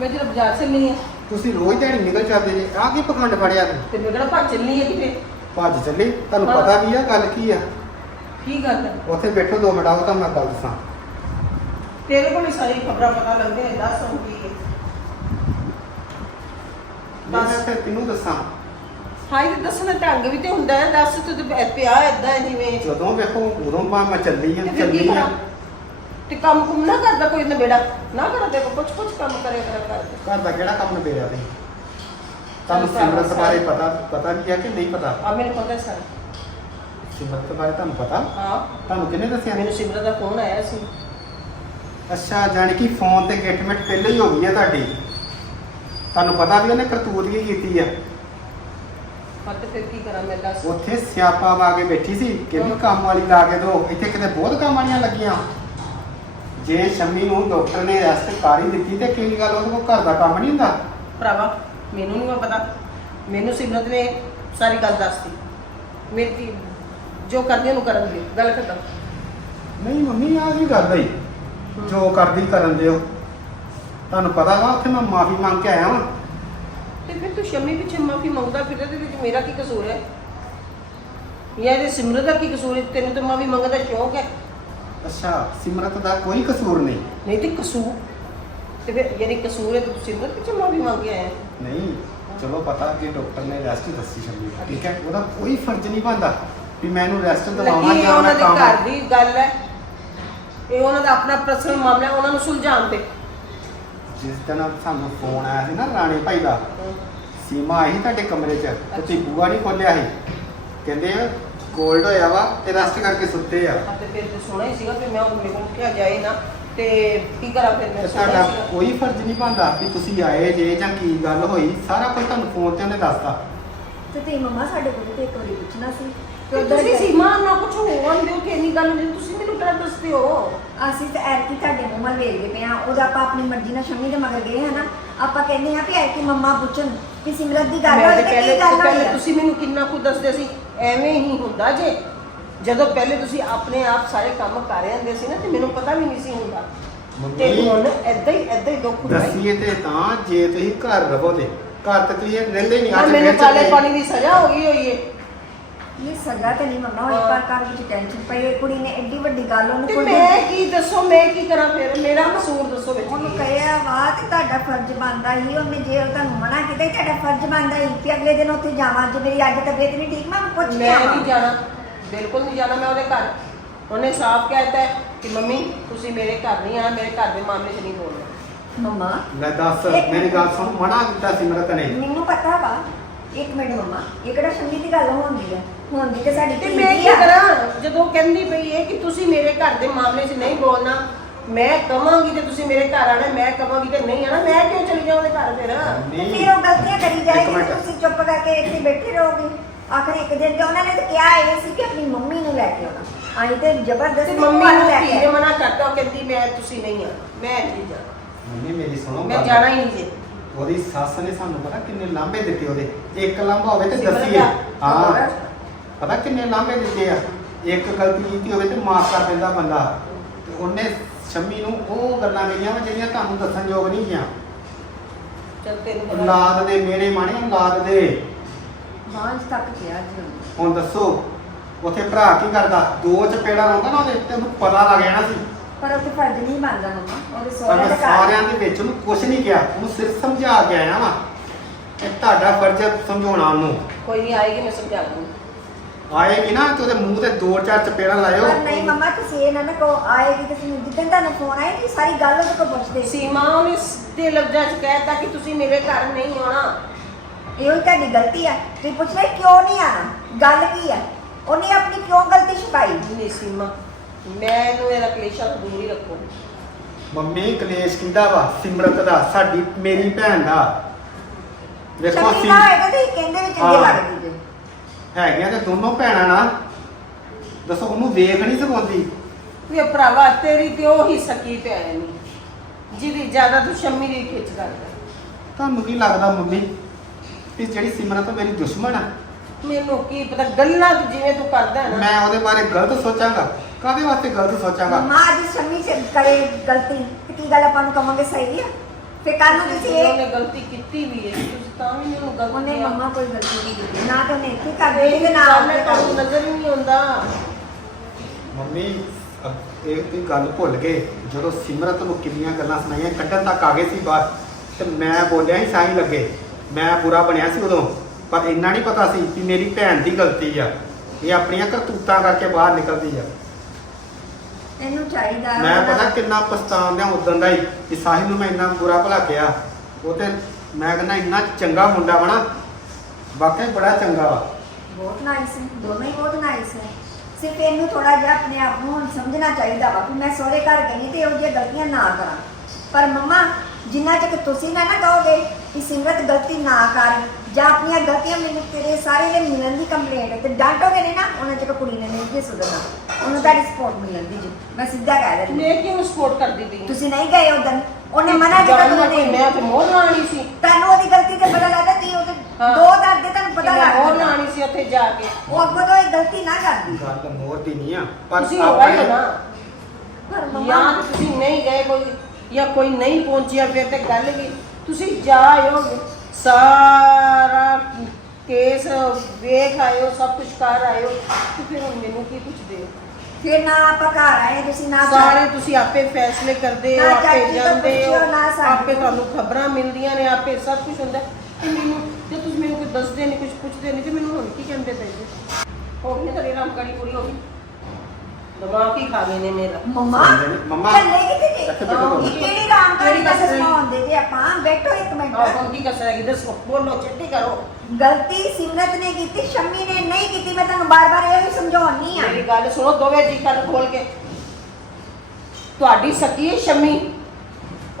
ਮੈਂ ਜਦੋਂ ਬਾਜ਼ਾਰ ਚੱਲੀ ਆ। ਤੁਸੀਂ ਰੋਜ਼ ਦਿਹਾੜੀ ਨਿਕਲ ਜਾਂਦੇ ਜੀ ਆਹ ਕੀ ਪਖੰਡ ਫੜਿਆ ਤੂੰ? ਤੇ ਮੈਂ ਕਿਹੜਾ ਭੱਜ ਚੱਲੀ ਆ ਕਿਤੇ ਭੱਜ ਚੱਲੀ? ਤੁਹਾਨੂੰ ਹਾਂ। ਪਤਾ ਵੀ ਆ ਗੱਲ ਕੀ ਆ? ਕੀ ਗੱਲ ਹੈ ਉੱਥੇ ਬੈਠੋ ਦੋ ਮਿੰਟ ਆਓ ਤਾਂ ਮੈਂ ਗੱਲ ਦੱਸਾਂ। ਤੇਰੇ ਕੋਲ ਹੀ ਸਾਰੀ ਖਬਰਾਂ ਪਤਾ ਲੱਗਦੇ ਨੇ ਦੱਸ ਹੁਣ ਕੀ ਹੈ ਮੈਂ ਕਿਹਾ ਫਿਰ ਕਿਹਨੂੰ ਦੱਸਾਂ? ਹਾਂ ਇਹ ਦੱਸਣਾ ਢੰਗ ਵੀ ਤੇ ਹੁੰਦਾ ਹੈ ਦੱਸ ਤੂੰ ਤੇ ਪਿਆ- ਏਦਾਂ ਜਿਵੇਂ। ਜਦੋਂ ਵੇਖੋ ਉਦੋਂ ਬਾ ਮੈਂ ਚੱਲੀ ਆ ਤੇ ਫਿਰ ਕੀ ਚੱਲੀ ਆ। ਕਰਾਂ ਤੇ ਕੰਮ ਕੁਮ ਨਾ ਕਰਦਾ ਕੋਈ ਨਵੇੜਾ। ਨਾ ਕਰ ਦੇ ਕੁਛ ਕੁਛ ਕੰਮ ਕਰੇ ਕਰ ਕਰ। ਘਰ ਦਾ ਕਿਹੜਾ ਕੰਮ ਨਿਬੇੜਿਆ ਤੁਸੀਂ? ਤੁਹਾਨੂੰ ਸਿਮਰਤ ਬਾਰੇ ਪਤਾ ਪਤਾ ਵੀ ਹੈ ਕਿ ਨਹੀਂ ਪਤਾ? ਆ ਮੈਨੂੰ ਪਤਾ ਹੈ ਸਾਰਾ। ਸਿਮਰਤ ਬਾਰੇ ਤੁਹਾਨੂੰ ਪਤਾ? ਹਾਂ। ਤੁਹਾਨੂੰ ਕਿਹਨੇ ਦੱਸਿਆ? ਮੈਨੂੰ ਸਿਮਰਤ ਦਾ ਫੋਨ ਆਇਆ ਸੀ। ਅੱਛਾ ਜਾਣੀ ਕਿ ਫੋਨ ਤੇ ਗਿਟਮਿਟ ਪਹਿਲਾਂ ਹੀ ਹੋ ਗਈ ਹੈ ਤੁਹਾਡੀ। ਤੁਹਾਨੂੰ ਪਤਾ ਵੀ ਉਹਨੇ ਕਰਤੂਤ ਕੀ ਕੀਤੀ ਆ? ਤੇ ਫਿਰ ਕੀ ਕਰਾਂ ਮੈਂ ਦੱਸ। ਉੱਥੇ ਸਿਆਪਾ ਵਾ ਕੇ ਬੈਠੀ ਸੀ ਕਿ ਵੀ ਕੰਮ ਵਾਲੀ ਲਾ ਕੇ ਦੋ। ਇੱਥੇ ਕਿਤੇ ਬਹੁਤ ਕੰਮ ਵਾਲੀਆਂ ਲੱਗੀਆਂ। ਜੇ ਸ਼ੰਮੀ ਨੂੰ ਡਾਕਟਰ ਨੇ ਰੈਸਟ ਕਰ ਹੀ ਦਿੱਤੀ ਤੇ ਕੀ ਗੱਲ ਉਹਦੇ ਕੋਲ ਘਰ ਦਾ ਕੰਮ ਨਹੀਂ ਹੁੰਦਾ? ਭਰਾਵਾ ਮੈਨੂੰ ਨਹੀਂ ਪਤਾ। ਮੈਨੂੰ ਸਿਮਰਤ ਨੇ ਸਾਰੀ ਗੱਲ ਦੱਸਤੀ। ਮੇਰੀ ਜੋ ਕਰਦੀ ਉਹਨੂੰ ਕਰਨ ਦੇ ਗੱਲ ਖਤਮ। ਨਹੀਂ ਮੰਮੀ ਆਹ ਕੀ ਗੱਲ ਹੈ। ਜੋ ਕਰਦੀ ਕਰਨ ਦਿਓ। ਤੁਹਾਨੂੰ ਪਤਾ ਵਾ ਉੱਥੇ ਮੈਂ ਮਾਫੀ ਮੰਗ ਕੇ ਆਇਆ ਵਾਂ। ਤੇ ਫਿਰ ਤੂੰ ਸ਼ਮੀ ਪਿੱਛੇ ਮਾਫੀ ਮੰਗਦਾ ਫਿਰ ਇਹਦੇ ਵਿੱਚ ਮੇਰਾ ਕੀ ਕਸੂਰ ਹੈ? ਜਾਂ ਇਹਦੇ ਸਿਮਰਤ ਦਾ ਕੀ ਕਸੂਰ ਹੈ? ਤੈਨੂੰ ਤਾਂ ਮਾਫੀ ਮੰਗਣ ਦਾ ਸ਼ੌਂਕ ਹੈ। ਅੱਛਾ ਸਿਮਰਤ ਦਾ ਕੋਈ ਕਸੂਰ ਨਹੀਂ? ਨਹੀਂ ਤੇ ਕਸੂਰ? ਤੇ ਫਿਰ ਯਾਨੀ ਕਸੂਰ ਹੈ ਤੇ ਤੂੰ ਸਿਮਰਤ ਪਿੱਛੇ ਮਾਫੀ ਮੰਗ ਕੇ ਆਇਆ ਨਹੀਂ ਚਲੋ ਪਤਾ ਕਿ ਡਾਕਟਰ ਨੇ ਰੈਸਟ ਦੱਸੀ ਸ਼ੰਮੀ ਠੀਕ ਹੈ? ਉਹਦਾ ਕੋਈ ਫਰਜ਼ ਨਹੀਂ ਬਣਦਾ ਵੀ ਮੈਂ ਇਹਨੂੰ ਰੈਸਟ ਦਵਾਵਾਂ ਲੱਗੀ ਇਹ ਜਾਂ ਉਹਨਾਂ ਮੈਂ ਦੇ ਕੰਮ ਘਰ ਦੀ ਗੱਲ ਹੈ। ਇਹ ਉਹਨਾਂ ਦਾ ਆਪਣਾ ਪਰਸਨਲ ਮਾਮਲਾ ਹੈ, ਉਹਨਾਂ ਨੂੰ ਸੁਲਝਾਉਣ ਤੇ। ਜਿਸ ਦਿਨ ਸਾਨੂੰ ਫੋਨ ਆਇਆ ਸੀ ਨਾ ਰਾਣੇ ਭਾਈ ਦਾ ਸੀਮਾ ਆਈ ਸੀ ਤੁਹਾਡੇ ਕਮਰੇ 'ਚ ਤੇ ਤੁਸੀਂ ਬੂਆ ਨਹੀਂ ਖੋਲਿਆ ਸੀ। ਕਹਿੰਦੇ ਕੋਲਡ ਹੋਇਆ ਵਾ ਤੇ ਰੈਸਟ ਕਰਕੇ ਸੁੱਤੇ ਆ। ਤੇ ਫਿਰ ਤੇ ਸੋਹਣਾ ਹੀ ਸੀਗਾ ਕਿ ਮੈਂ ਉਹ ਮੇਰੇ ਕੋਲ ਉੱਠਿਆ ਜਾਏ ਨਾ। ਤੇ ਕੀ ਕਰਾਂ ਫਿਰ ਤੇ ਮੈਂ ਤੁਹਾਡਾ ਸੀਗਾ। ਕੋਈ ਫਰਜ਼ ਨਹੀਂ ਬਣਦਾ ਵੀ ਤੁਸੀਂ ਆਏ ਜੇ ਜਾਂ ਕੀ ਗੱਲ ਹੋਈ। ਸਾਰਾ ਕੁਝ ਤੁਹਾਨੂੰ ਫੋਨ ਤੇ ਉਹਨੇ ਦੱਸਤਾ। ਤੇ ਤੇ ਮੰਮਾ ਸਾਡੇ ਕੋਲ ਤੇ ਇੱਕ ਵਾਰੀ ਪੁੱਛਣਾ ਸੀ। ਤੇ ਉੱਧਰ ਤੁਸੀਂ ਗਏ। ਸੀਮਾ ਨਾ ਕੁਝ ਹੋਣ ਦਿਓ ਕਿ ਇੰਨੀ ਗੱਲ ਨਹੀਂ ਤੁਸੀਂ ਮੈਨੂੰ ਕਿਹੜਾ ਦੱਸਦੇ ਹੋ? ਅਸੀਂ ਤਾਂ ਐਰਕੀ ਤੁਹਾਡੇ ਮੂੰਹ ਵੱਲ ਵੇਖਦੇ ਪਏ ਆ ਉਹਦਾ ਆਪਾਂ ਆਪਣੀ ਮਰਜ਼ੀ ਨਾਲ ਸ਼ਮੀ ਦੇ ਮਗਰ ਗਏ ਹਾਂ ਨਾ ਆਪਾਂ ਕਹਿੰਦੇ ਆ ਵੀ ਐਰਕੀ ਮੰਮਾ ਪੁੱਛਣ ਕਿ ਸਿਮਰਤ ਦੀ ਗੱਲ ਮੈਂ ਹੋਈ ਤੇ ਤੇ ਪਹਿਲੇ ਕੀ ਗੱਲ ਪਹਿਲੇ ਹੋਈ ਆ? ਤੁਸੀਂ ਮੈਨੂੰ ਕਿੰਨਾ ਕੁ ਦੱਸਦੇ ਸੀ? ਐਵੇਂ ਹੀ ਹੁੰਦਾ ਜੇ। ਜਦੋਂ ਪਹਿਲੇ ਤੁਸੀਂ ਆਪਣੇ ਆਪ ਸਾਰੇ ਕੰਮ ਕਰ ਰਹੇ ਹੁੰਦੇ ਸੀ ਨਾ ਤੇ ਮੈਨੂੰ ਪਤਾ ਵੀ ਨਹੀਂ ਸੀ ਹੁੰਦਾ। ਤੇ ਮੰਮੀ ਹੁਣ ਐਦਾਂ ਹੀ ਐਦਾਂ ਹੀ ਦੁੱਖ ਹੁੰਦਾ। ਹੈ ਦੱਸੀਏ ਤੇ ਤਾਂ ਜੇ ਤੁਸੀਂ ਘਰ ਰਹੋ ਤੇ। ਘਰ ਤੇ ਤੁਸੀਂ ਰਹਿੰਦੇ ਨਹੀਂ ਹੁਣ ਅੱਜ ਮੈਨੂੰ ਕਾਲੇ। ਪਾਣੀ ਦੀ ਸਜ਼ਾ ਹੋ ਗਈ ਹੋਈ ਏ। ਇਹ ਸਗਾ ਤੇ ਨਹੀਂ ਮੰਮਾ ਹੋਈ ਪਰ ਘਰ ਵਿੱਚ ਟੈਨਸ਼ਨ ਪਈ ਇਹ ਕੁੜੀ ਨੇ ਐਡੀ ਵੱਡੀ ਗੱਲ ਉਹਨੂੰ ਤੇ ਕੋਈ ਮੈਂ ਕੀ ਦੱਸੋ ਮੈਂ ਕੀ ਕਰਾਂ ਫਿਰ? ਮੇਰਾ ਕਸੂਰ ਦੱਸੋ ਵਿੱਚ। ਉਹਨੂੰ ਹੈ? ਕਹਿਆ ਵਾ ਤੇ ਤੁਹਾਡਾ ਫਰਜ਼ ਬਣਦਾ ਹੀ ਉਹਨੇ ਜੇ ਉਹ ਤੁਹਾਨੂੰ ਮਨਾ ਕੀਤਾ ਸੀ, ਤੁਹਾਡਾ ਫਰਜ਼ ਬਣਦਾ ਹੀ ਕਿ ਅਗਲੇ ਦਿਨ ਉੱਥੇ ਜਾਵਾਂ। ਜੇ ਮੇਰੀ ਅੱਜ ਤਬੀਅਤ ਨਹੀਂ ਠੀਕ ਮੈਂ ਉਹਨੂੰ ਪੁੱਛ ਕੇ ਮੈਂ ਆਵਾਂ। ਨਹੀਂ ਜਾਣਾ। ਬਿਲਕੁਲ ਨਹੀਂ ਜਾਣਾ ਮੈਂ ਉਹਦੇ ਘਰ। ਉਹਨੇ ਸਾਫ਼ ਕਹਿਤਾ ਹੈ ਕਿ ਮੰਮੀ ਤੁਸੀਂ ਮੇਰੇ ਘਰ ਨਹੀਂ ਆਣਾ ਮੇਰੇ ਘਰ ਦੇ ਮਾਮਲੇ 'ਚ ਨਹੀਂ ਬੋਲਣਾ। ਮੰਮਾ ਲੈ ਦੱਸ ਇੱਕ ਮੇਰੀ ਗੱਲ ਸੁਣ ਮਨਾ ਕੀਤਾ ਸਿਮਰਤ ਨੇ ਮੈਨੂੰ ਪਤਾ ਵਾ ਇੱਕ ਮਿੰਟ ਮੰਮਾ ਇਹ ਕਿਹੜਾ ਸ਼ੰਮੀ ਦੀ ਗੱਲ ਹੁੰਦੀ ਆ ਹੁੰਦੀ ਤੇ ਸਾਡੀ ਤੇ ਮੈਂ ਦੀ ਕੀ। ਕਰਾਂ ਜਦੋਂ ਕਹਿੰਦੀ ਪਈ ਹੈ ਕਿ ਤੁਸੀਂ ਮੇਰੇ ਘਰ ਦੇ ਮਾਮਲੇ 'ਚ ਨਹੀਂ ਬੋਲਣਾ ਮੈਂ ਕਵਾਂਗੀ ਤੇ ਤੁਸੀਂ ਮੇਰੇ ਘਰ ਆਣਾ ਮੈਂ ਕਵਾਂਗੀ ਤੇ ਨਹੀਂ ਆਣਾ ਮੈਂ ਕਿਉਂ ਚਲੀ ਜਾਵਾਂ ਉਹਦੇ ਘਰ ਫਿਰ ਨਹੀਂ ਫਿਰ ਉਹ ਗਲਤੀਆਂ ਕਰੀ ਜਾਏਗੀ ਮਿੰਟ। ਤੇ ਤੁਸੀਂ ਚੁੱਪ ਕਰਕੇ ਇੱਥੇ ਬੈਠੇ ਰਹੋਗੇ ਆਖਰ ਇੱਕ ਦਿਨ ਤੇ ਉਹਨਾਂ ਨੇ ਤਾਂ ਕਿਹਾ ਇਹ ਸੀ ਕਿ ਆਪਣੀ ਮੰਮੀ ਨੂੰ ਲੈ ਕੇ ਆਉਣਾ ਆਈ ਤੇ ਤੇ ਜ਼ਬਰਦਸਤੀ ਮੰਮੀ ਘਰ ਨੂੰ ਲੈ ਕੇ ਨੇ ਆਏ। ਮਨਾ ਕਰਤਾ ਉਹ ਕਹਿੰਦੀ ਮੈਂ ਤੁਸੀਂ ਨਹੀਂ ਆ ਮੈਂ ਨਹੀਂ ਜਾਣਾ ਮੰਮੀ ਮੇਰੀ ਸੁਣੋ ਮੈਂ ਗੱਲ। ਜਾਣਾ ਹੀ ਨਹੀਂ ਜੇ ਉਹਦੀ ਸੱਸ ਨੇ ਸਾਨੂੰ ਪਤਾ ਕਿੰਨੇ ਲਾਂਭੇ ਦਿੱਤੇ ਉਹਦੇ ਇੱਕ ਲਾਂਭਾ ਹੋਵੇ ਤੇ ਸਿਮਰਤ ਦੱਸੀਏ ਦਾ। ਹਾਂ ਹੋਰ? ਪਤਾ ਕਿੰਨੇ ਲਾਂਭੇ ਦਿੱਤੇ ਆ? ਇੱਕ ਗਲਤੀ ਕੀਤੀ ਹੋਵੇ ਤੇ ਮਾਫ ਕਰ ਦਿੰਦਾ ਬੰਦਾ। ਤੇ ਉਹਨੇ ਸ਼ੰਮੀ ਨੂੰ ਉਹ ਗੱਲਾਂ ਕਹੀਆਂ ਵਾ ਜਿਹੜੀਆਂ ਤੁਹਾਨੂੰ ਦੱਸਣ ਯੋਗ ਨਹੀਂ ਗਿਆ ਚਲ ਤੈਨੂੰ ਪਤਾ ਔਲਾਦ ਦੇ ਮੇਰੇ ਮਾਣੇ ਔਲਾਦ ਦੇ। ਬਾਂਝ ਤੱਕ ਕਿਹਾ ਜੀ ਉਹਨੇ। ਹੁਣ ਦੱਸੋ ਉੱਥੇ ਭਰਾ ਕੀ ਕਰਦਾ? ਦੋ ਚਪੇੜਾ ਲਾਉਂਦਾ ਨਾ ਉਹਦੇ ਤੇ ਉਹਨੂੰ ਪਤਾ ਲੱਗ ਜਾਣਾ ਸੀ। ਪਰ ਉਹ ਤੇ ਫਰਜ਼ ਨਹੀਂ ਬਣਦਾ ਮੰਮਾ ਉਹਦੇ ਪਰ ਸਹੁਰੇ ਮੈਂ ਦੇ ਘਰ। ਸਾਰਿਆਂ ਦੇ ਵਿੱਚ ਉਹਨੂੰ ਕੁਝ ਨਹੀਂ ਕਿਹਾ ਉਹਨੂੰ ਸਿਰਫ ਸਮਝਾ ਕੇ ਆਇਆ ਵਾ ਇਹ ਤੁਹਾਡਾ ਫਰਜ਼ ਹੈ ਸਮਝਾਉਣਾ ਉਹਨੂੰ। ਕੋਈ ਨਹੀਂ ਆਏਗੀ ਮੈਂ ਸਮਝਾ ਦੂੰਗੀ। ਆਏਗੀ ਨਾ ਤੇ ਉਹਦੇ ਮੂੰਹ ਤੇ ਦੋ ਚਾਰ ਚਪੇੜਾ ਲਾਇਓ। ਪਰ ਨਹੀਂ ਮੰਮਾ ਤੁਸੀਂ ਇਹ ਨਾ ਨਾ ਕਹੋ ਆਏਗੀ ਤੇ ਤੁਸੀਂ ਜਿੱਦਣ ਤੁਹਾਨੂੰ ਫੋਨ ਆਏ ਤੁਸੀਂ ਸਾਰੀ ਗੱਲ ਉਹਦੇ ਕੋਲ ਪੁੱਛਦੇ ਸੀ। ਸੀਮਾ ਉਹਨੇ ਸਿੱਧੇ ਲਫ਼ਜ਼ਾਂ 'ਚ ਕਹਿਤਾ ਕਿ ਤੁਸੀਂ ਮੇਰੇ ਘਰ ਨਹੀਂ ਆਉਣਾ। ਇਹੋ ਹੀ ਤੁਹਾਡੀ ਗਲਤੀ ਆ। ਤੁਸੀਂ ਪੁੱਛ ਰਹੇ ਕਿਉਂ ਨਹੀਂ ਆਣਾ ਗੱਲ ਕੀ ਆ? ਉਹਨੇ ਆਪਣੀ ਕਿਉਂ ਗਲਤੀ ਛੁਪਾਈ? ਨਹੀਂ ਸੀਮਾ ਮੈਂ ਇਹਨੂੰ ਇਹਦਾ ਕਲੇਸ਼ਾ ਤੋਂ ਦੂਰ ਹੀ ਰੱਖੂ। ਮੰਮੀ ਕਲੇਸ਼ ਕਿਹਦਾ ਵਾ? ਸਿਮਰਤ ਦਾ ਸਾਡੀ ਮੇਰੀ ਭੈਣ ਦਾ। ਵੇਖੋ ਸ਼ਮੀ ਨਾ ਹੋਏਗਾ ਕਹਿੰਦੇ ਵੀ ਚੰਗੇ ਹਾਂ। ਲੱਗਦੀ। ਹੈਗੀਆਂ ਤੇ ਦੋਨੋਂ ਭੈਣਾਂ ਨਾ ਦੱਸੋ ਉਹਨੂੰ ਵੇਖ ਨਹੀਂ ਸਕਉਂਦੀ ਵੀ ਭਰਾਵਾ ਤੇਰੀ ਤੇ ਉਹੀ ਸਕੀ ਭੈਣ ਨਹੀਂ ਜਿਹਦੀ ਜ਼ਿਆਦਾ ਤੂੰ ਸ਼ੰਮੀ ਦੀ ਖਿੱਚ ਕਰਦਾ। ਤੁਹਾਨੂੰ ਕੀ ਲੱਗਦਾ ਮੰਮੀ? ਕਿ ਜਿਹੜੀ ਸਿਮਰਤ ਮੇਰੀ ਦੁਸ਼ਮਣ ਆ। ਮੈਨੂੰ ਕੀ ਪਤਾ ਗੱਲਾਂ ਤੂੰ ਜਿਵੇਂ ਤੂੰ ਕਰਦਾ ਹੈ ਨਾ। ਮੈਂ ਉਹਦੇ ਬਾਰੇ ਗਲਤ ਸੋਚਾਂਗਾ। ਕਾਹਦੇ ਵਾਸਤੇ ਗਲਤ ਸੋਚਾਂਗਾ? ਮਾਂ ਅੱਜ ਸ਼ਮੀ ਸੇ ਕਰੇ ਗਲਤੀ ਤੇ ਕੀ ਗੱਲ ਆਪਾਂ ਨੂੰ ਕਵਾਂਗੇ ਸਹੀ ਆ? ਫੇ ਕੱਲ ਨੂੰ ਤੁਸੀਂ ਇਹ ਉਹਨੇ ਗਲਤੀ ਕੀਤੀ ਵੀ ਹੈ। ਗਲਤ ਉਹਨੇ ਕਿਹਾ। ਮੰਮਾ ਕੋਈ ਗਲਤੀ ਨਹੀਂ ਕੀਤੀ ਨਾ ਤਾਂ ਉਹਨੇ ਇੱਥੇ ਕਰ ਇਹ ਦਿੱਤੀ ਤੇ ਨਾ ਗੱਲ ਉਹਨੇ ਹੈ ਤੁਹਾਨੂੰ ਕਰ ਨਜ਼ਰ ਹੀ ਨਹੀਂ ਆਉਂਦਾ। ਮੰਮੀ ਅਹ ਇਹ ਤੇ ਗੱਲ ਭੁੱਲ ਗਏ। ਜਦੋਂ ਸਿਮਰਤ ਨੂੰ ਕਿੰਨੀਆਂ ਗੱਲਾਂ ਸੁਣਾਈਆਂ ਕੱਢਣ ਤੱਕ ਆ ਗਏ ਸੀ ਬਾਹਰ। ਤੇ ਮੈਂ ਬੋਲਿਆ ਹੀ ਸਾਈ ਲੱਗੇ। ਮੈਂ ਬੁਰਾ ਬਣਿਆ ਸੀ ਉਦੋਂ। ਪਰ ਇੰਨਾ ਨਹੀਂ ਪਤਾ ਸੀ ਕਿ ਮੇਰੀ ਭੈਣ ਦੀ ਗਲਤੀ ਆ। ਇਹ ਆਪਣੀਆਂ ਕਰਤੂਤਾਂ ਕਰਕੇ ਬਾਹਰ ਨਿਕਲਦੀ ਆ। ਇਹਨੂੰ ਚਾਹੀਦਾ ਮੈਂ ਉਹਦਾ- ਪਤਾ ਕਿੰਨਾ ਪਛਤਾਉਂਦਿਆ ਉਦੋਂ ਦਾ ਹੀ ਕਿ ਸਾਹਿਲ ਨੂੰ ਮੈਂ ਇੰਨਾ ਬੁਰਾ ਭਲਾ ਕਿਹਾ। ਉਹ ਤੇ ਮੈਂ ਕਹਿੰਦਾ ਇੰਨਾ ਚੰਗਾ ਮੁੰਡਾ ਬਣਾ ਵਾਕਈ ਬੜਾ ਚੰਗਾ ਵਾ। ਬਹੁਤ ਨਾਈਸ ਹੈ ਦੋਨੋਂ ਹੀ ਬਹੁਤ ਨਾਈਸ ਹੈ। ਸਿਰਫ ਇਹਨੂੰ ਥੋੜਾ ਜਿਹਾ ਆਪਣੇ ਆਪ ਨੂੰ ਹੁਣ ਸਮਝਣਾ ਚਾਹੀਦਾ ਵਾ ਕਿ ਮੈਂ ਸਹੁਰੇ ਘਰ ਗਈ ਤੇ ਇਹੋ ਜਿਹੀਆਂ ਗਲਤੀਆਂ ਨਾ ਕਰਾਂ। ਪਰ ਮੰਮਾ ਜਿੰਨਾ ਚਿਰ ਤੁਸੀਂ ਨਾ ਨਾ ਕਹੋਗੇ ਕਿ ਸਿਮਰਤ ਗਲਤੀ ਨਾ ਕਰ ਜਾਂ ਆਪਣੀਆਂ ਗਲਤੀਆਂ ਮੈਨੂੰ ਤੇਰੇ ਸਾਰੇ ਦੇ ਮਿਲਣ ਦੀ ਕੰਪਲੇਂਟ ਤੇ ਡਾਂਟੋਗੇ ਨਹੀਂ ਨਾ ਉਹਨਾਂ ਚਿਰ ਕੁੜੀ ਨੇ ਨਹੀਂ ਜੇ ਸੁਧਰਨਾ। ਉਹਨੂੰ ਤੁਹਾਡੀ ਸਪੋਰਟ ਮਿਲਣ ਦੀ ਜੀ। ਮੈਂ ਸਿੱਧਾ ਕਹਿ ਦਿੰਦੀ ਮੈਂ ਕਿਉਂ ਸਪੋਰਟ ਕਰਦੀ ਪਈ ਹਾਂ? ਤੁਸੀਂ ਨਹੀਂ ਗਏ ਉਦੋਂ ਉਹਨੇ ਮਨਾ ਕੀਤਾ ਜਾਣ ਨਾਲ ਤੁਹਾਨੂੰ ਕੋਈ ਮੈਂ ਤੇ ਮੋਹ ਲਾਣੀ ਸੀ। ਤੁਹਾਨੂੰ ਉਹਦੀ ਗਲਤੀ ਤੇ ਪਤਾ ਲੱਗਦਾ ਤੀ ਉਹਦੇ ਹਾਂ। ਦੋ ਦਰ ਦੇ ਤੁਹਾਨੂੰ ਕਿ ਪਤਾ ਮੈਂ ਮੋਹ ਲੱਗਦਾ ਲਾਣੀ ਸੀ ਉੱਥੇ ਜਾ ਕੇ। ਉਹ ਅੱਗੋਂ ਤੋਂ ਇਹ ਗਲਤੀ ਨਾ ਕਰਦੀ। ਗੱਲ ਮੋਰ ਦੀ ਨਹੀਂ ਆ ਪਰ ਤੁਸੀਂ ਹੀ ਆਪਣੇ- ਨਾ। ਪਰ ਜਾਂ ਮੰਮਾ ਤਾਂ ਤੁਸੀਂ ਨਹੀਂ ਗਏ ਕੋਈ ਜਾਂ ਕੋਈ ਨਹੀਂ ਪਹੁੰਚਿਆ ਫਿਰ ਤੇ ਗੱਲ ਵੀ। ਤੁਸੀਂ ਜਾ ਆਇਓਗੇ ਸਾਰਾ ਕੇਸ ਵੇਖ ਆਇਓ ਸਭ ਕੁਝ ਕਰ ਆਇਓ। ਤੇ ਫਿਰ ਹੁਣ ਮੈਨੂੰ ਕੀ ਪੁੱਛਦੇ ਹੋ? ਫਿਰ ਨਾ ਆਪਾਂ ਘਰ ਆਏ ਤੁਸੀਂ ਨਾ ਸਾਰੇ ਤੁਸੀਂ ਆਪੇ ਫੈਸਲੇ ਕਰਦੇ ਹੋ ਨਾ ਆਪੇ ਚਾਚੀ ਤੋਂ ਜਾਂਦੇ ਹੋ ਪੁੱਛਿਓ, ਨਾ ਆਪੇ। ਤੁਹਾਨੂੰ ਖਬਰਾਂ ਮਿਲਦੀਆਂ ਨੇ ਆਪੇ ਸਭ ਕੁਝ ਹੁੰਦਾ। ਤੇ ਮੈਨੂੰ ਜੇ ਤੁਸੀਂ ਮੈਨੂੰ ਕੁਝ ਦੱਸਦੇ ਨਹੀਂ ਕੁਝ ਪੁੱਛਦੇ ਨਹੀਂ ਤੇ ਮੈਨੂੰ ਹੁਣ ਕੀ ਕਹਿੰਦੇ ਪਏ ਜੀ? ਹੋ ਗਈ ਤੇਰੀ ਰਾਮ ਕੜੀ ਪੂਰੀ ਹੋ ਗਈ। ਦਿਮਾਗ ਹੀ ਖਾ ਗਏ ਨੇ ਮੇਰਾ। ਮੰਮਾ ਮੰਮਾ, ਚੱਲੇ ਕਿਤੇ ਜੀ ਇੱਥੇ ਬੈਠੋ ਮੰਮਾ। ਇਹ ਕਿਹੜੀ ਰਾਮ ਕਿਹੜੀ ਦਾ ਕਸਰ ਹੈ? ਸੁਣਾਉਂਦੇ ਜੇ ਆਪਾਂ? ਬੈਠੋ ਇੱਕ ਮਿੰਟ। ਆਹ ਕੀ ਕਸਰ ਹੈਗੀ ਦੱਸੋ ਬੋਲੋ ਚਿੱਟੀ ਕਰੋ। ਗਲਤੀ ਸਿਮਰਤ ਨੇ ਕੀਤੀ ਸ਼ਮੀ ਨੇ ਨਹੀਂ ਕੀਤੀ ਮੈਂ ਤੁਹਾਨੂੰ ਬਾਰ-ਬਾਰ ਇਹ ਵੀ ਸਮਝਾਉਣੀ ਆ। ਮੇਰੀ ਗੱਲ ਸੁਣੋ ਦੋਵੇਂ ਜੀ ਕੰਨ ਖੋਲ ਕੇ। ਤੁਹਾਡੀ ਸਕੀ ਹੈ ਸ਼ਮੀ?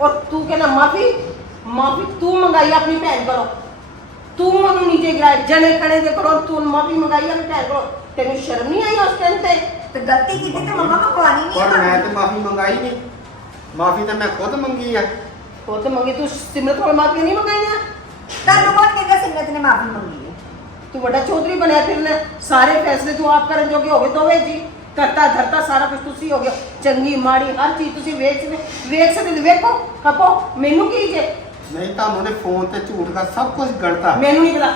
ਔਰ ਤੂੰ ਕਹਿੰਦਾ ਮਾਫੀ ਮਾਫੀ ਤੂੰ ਮੰਗਾਈ ਆਪਣੀ ਭੈਣ ਕੋਲੋਂ। ਤੂੰ ਉਹਨੂੰ ਨੀਚੇ ਗਿਰਾਇਆ ਜਣੇ ਖਣੇ ਦੇ ਕੋਲੋਂ ਤੂੰ ਮਾਫੀ ਮੰਗਾਈ ਆਪਣੀ ਭੈਣ ਕੋਲੋਂ। ਤੈਨੂੰ ਸ਼ਰਮ ਨਹੀਂ ਆਈ ਉਸ ਟਾਈਮ ਤੇ? ਤੇ ਗਲਤੀ ਕੀਤੀ ਤੇ ਮੰਮਾ ਮੰਗਵਾਣੀ ਨਹੀਂ ਪਰ ਮੈਂ ਆ ਤੇ ਮਾਫੀ ਮੰਗਾਈ ਨਹੀਂ। ਮਾਫੀ ਤਾਂ ਮੈਂ ਖੁਦ ਮੰਗੀ ਆ। ਉਹ ਤੇ ਮੰਗੀ? ਤੂੰ ਸਿਮਰਤ ਕੋਲ ਮਾਫੀ ਨਹੀਂ ਮੰਗਾਈਆਂ ਤੁਹਾਨੂੰ ਕੌਣ ਕਹਿੰਦਾ ਸਿਮਰਤ ਨੇ ਮਾਫੀ ਮੰਗੀ ਹੈ ਤੂੰ ਵੱਡਾ ਚੌਧਰੀ ਬਣਿਆ ਫਿਰਨਾ ਸਾਰੇ ਫੈਸਲੇ ਤੂੰ ਆਪ ਕਰਨ ਜੋਗੇ ਹੋਵੇ ਦੋਵੇਂ ਜੀ। ਕਰਤਾ ਧਰਤਾ ਸਾਰਾ ਕੁਝ ਤੁਸੀਂ ਹੋ ਗਿਆ ਚੰਗੀ ਮਾੜੀ ਹਰ ਚੀਜ਼ ਤੁਸੀਂ ਵੇਖ ਸਕਦੇ ਵੇਖ ਸਕਦੇ ਵੇਖੋ ਖਪੋ। ਮੈਨੂੰ ਕੀ ਜੇ? ਨਹੀਂ ਤੁਹਾਨੂੰ ਨੇ ਫੋਨ ਤੇ ਝੂਠ ਕਰ ਸਭ ਕੁਝ ਗੜਤਾ ਮੈਨੂੰ ਨਹੀਂ ਪਤਾ।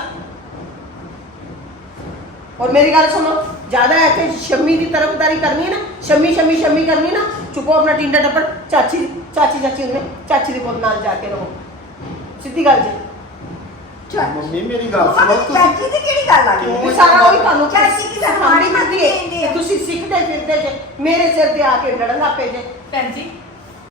ਔਰ ਮੇਰੀ ਗੱਲ ਸੁਣੋ। ਜ਼ਿਆਦਾ ਇੱਥੇ ਸ਼ੰਮੀ ਦੀ ਤਰਫਦਾਰੀ ਕਰਨੀ ਹੈ ਨਾ ਸ਼ੰਮੀ ਸ਼ੰਮੀ ਸ਼ੰਮੀ ਕਰਨੀ ਨਾ ਚੁੱਕੋ ਆਪਣਾ ਟਿੰਡਾ ਟੱਪੜ ਚਾਚੀ ਚਾਚੀ ਚਾਚੀ ਉਹਨੇ ਚਾਚੀ ਦੇ ਕੋਲ ਨਾਲ ਜਾ ਕੇ ਰਹੋ। ਸਿੱਧੀ ਗੱਲ ਜੀ। ਮੰਮੀ ਮੇਰੀ ਗੱਲ ਸੁਣੋ ਤੁਸੀਂ ਚਾਚੀ ਦੀ ਕਿਹੜੀ ਗੱਲ ਆ ਗਈ? ਕਿਉਂ? ਸਾਰਾ ਉਹੀ ਤੁਹਾਨੂੰ ਚਾਚੀ ਕੀ ਸਾਨੂੰ ਮਾੜੀ ਦੇਂਦੇ ਆ ਤੁਸੀਂ ਸਿੱਖਦੇ ਫਿਰਦੇ ਜੇ ਮੇਰੇ ਸਿਰ ਤੇ ਆ ਕੇ ਲੜਨ ਲੱਪੇ ਜੇ। ਭੈਣ ਜੀ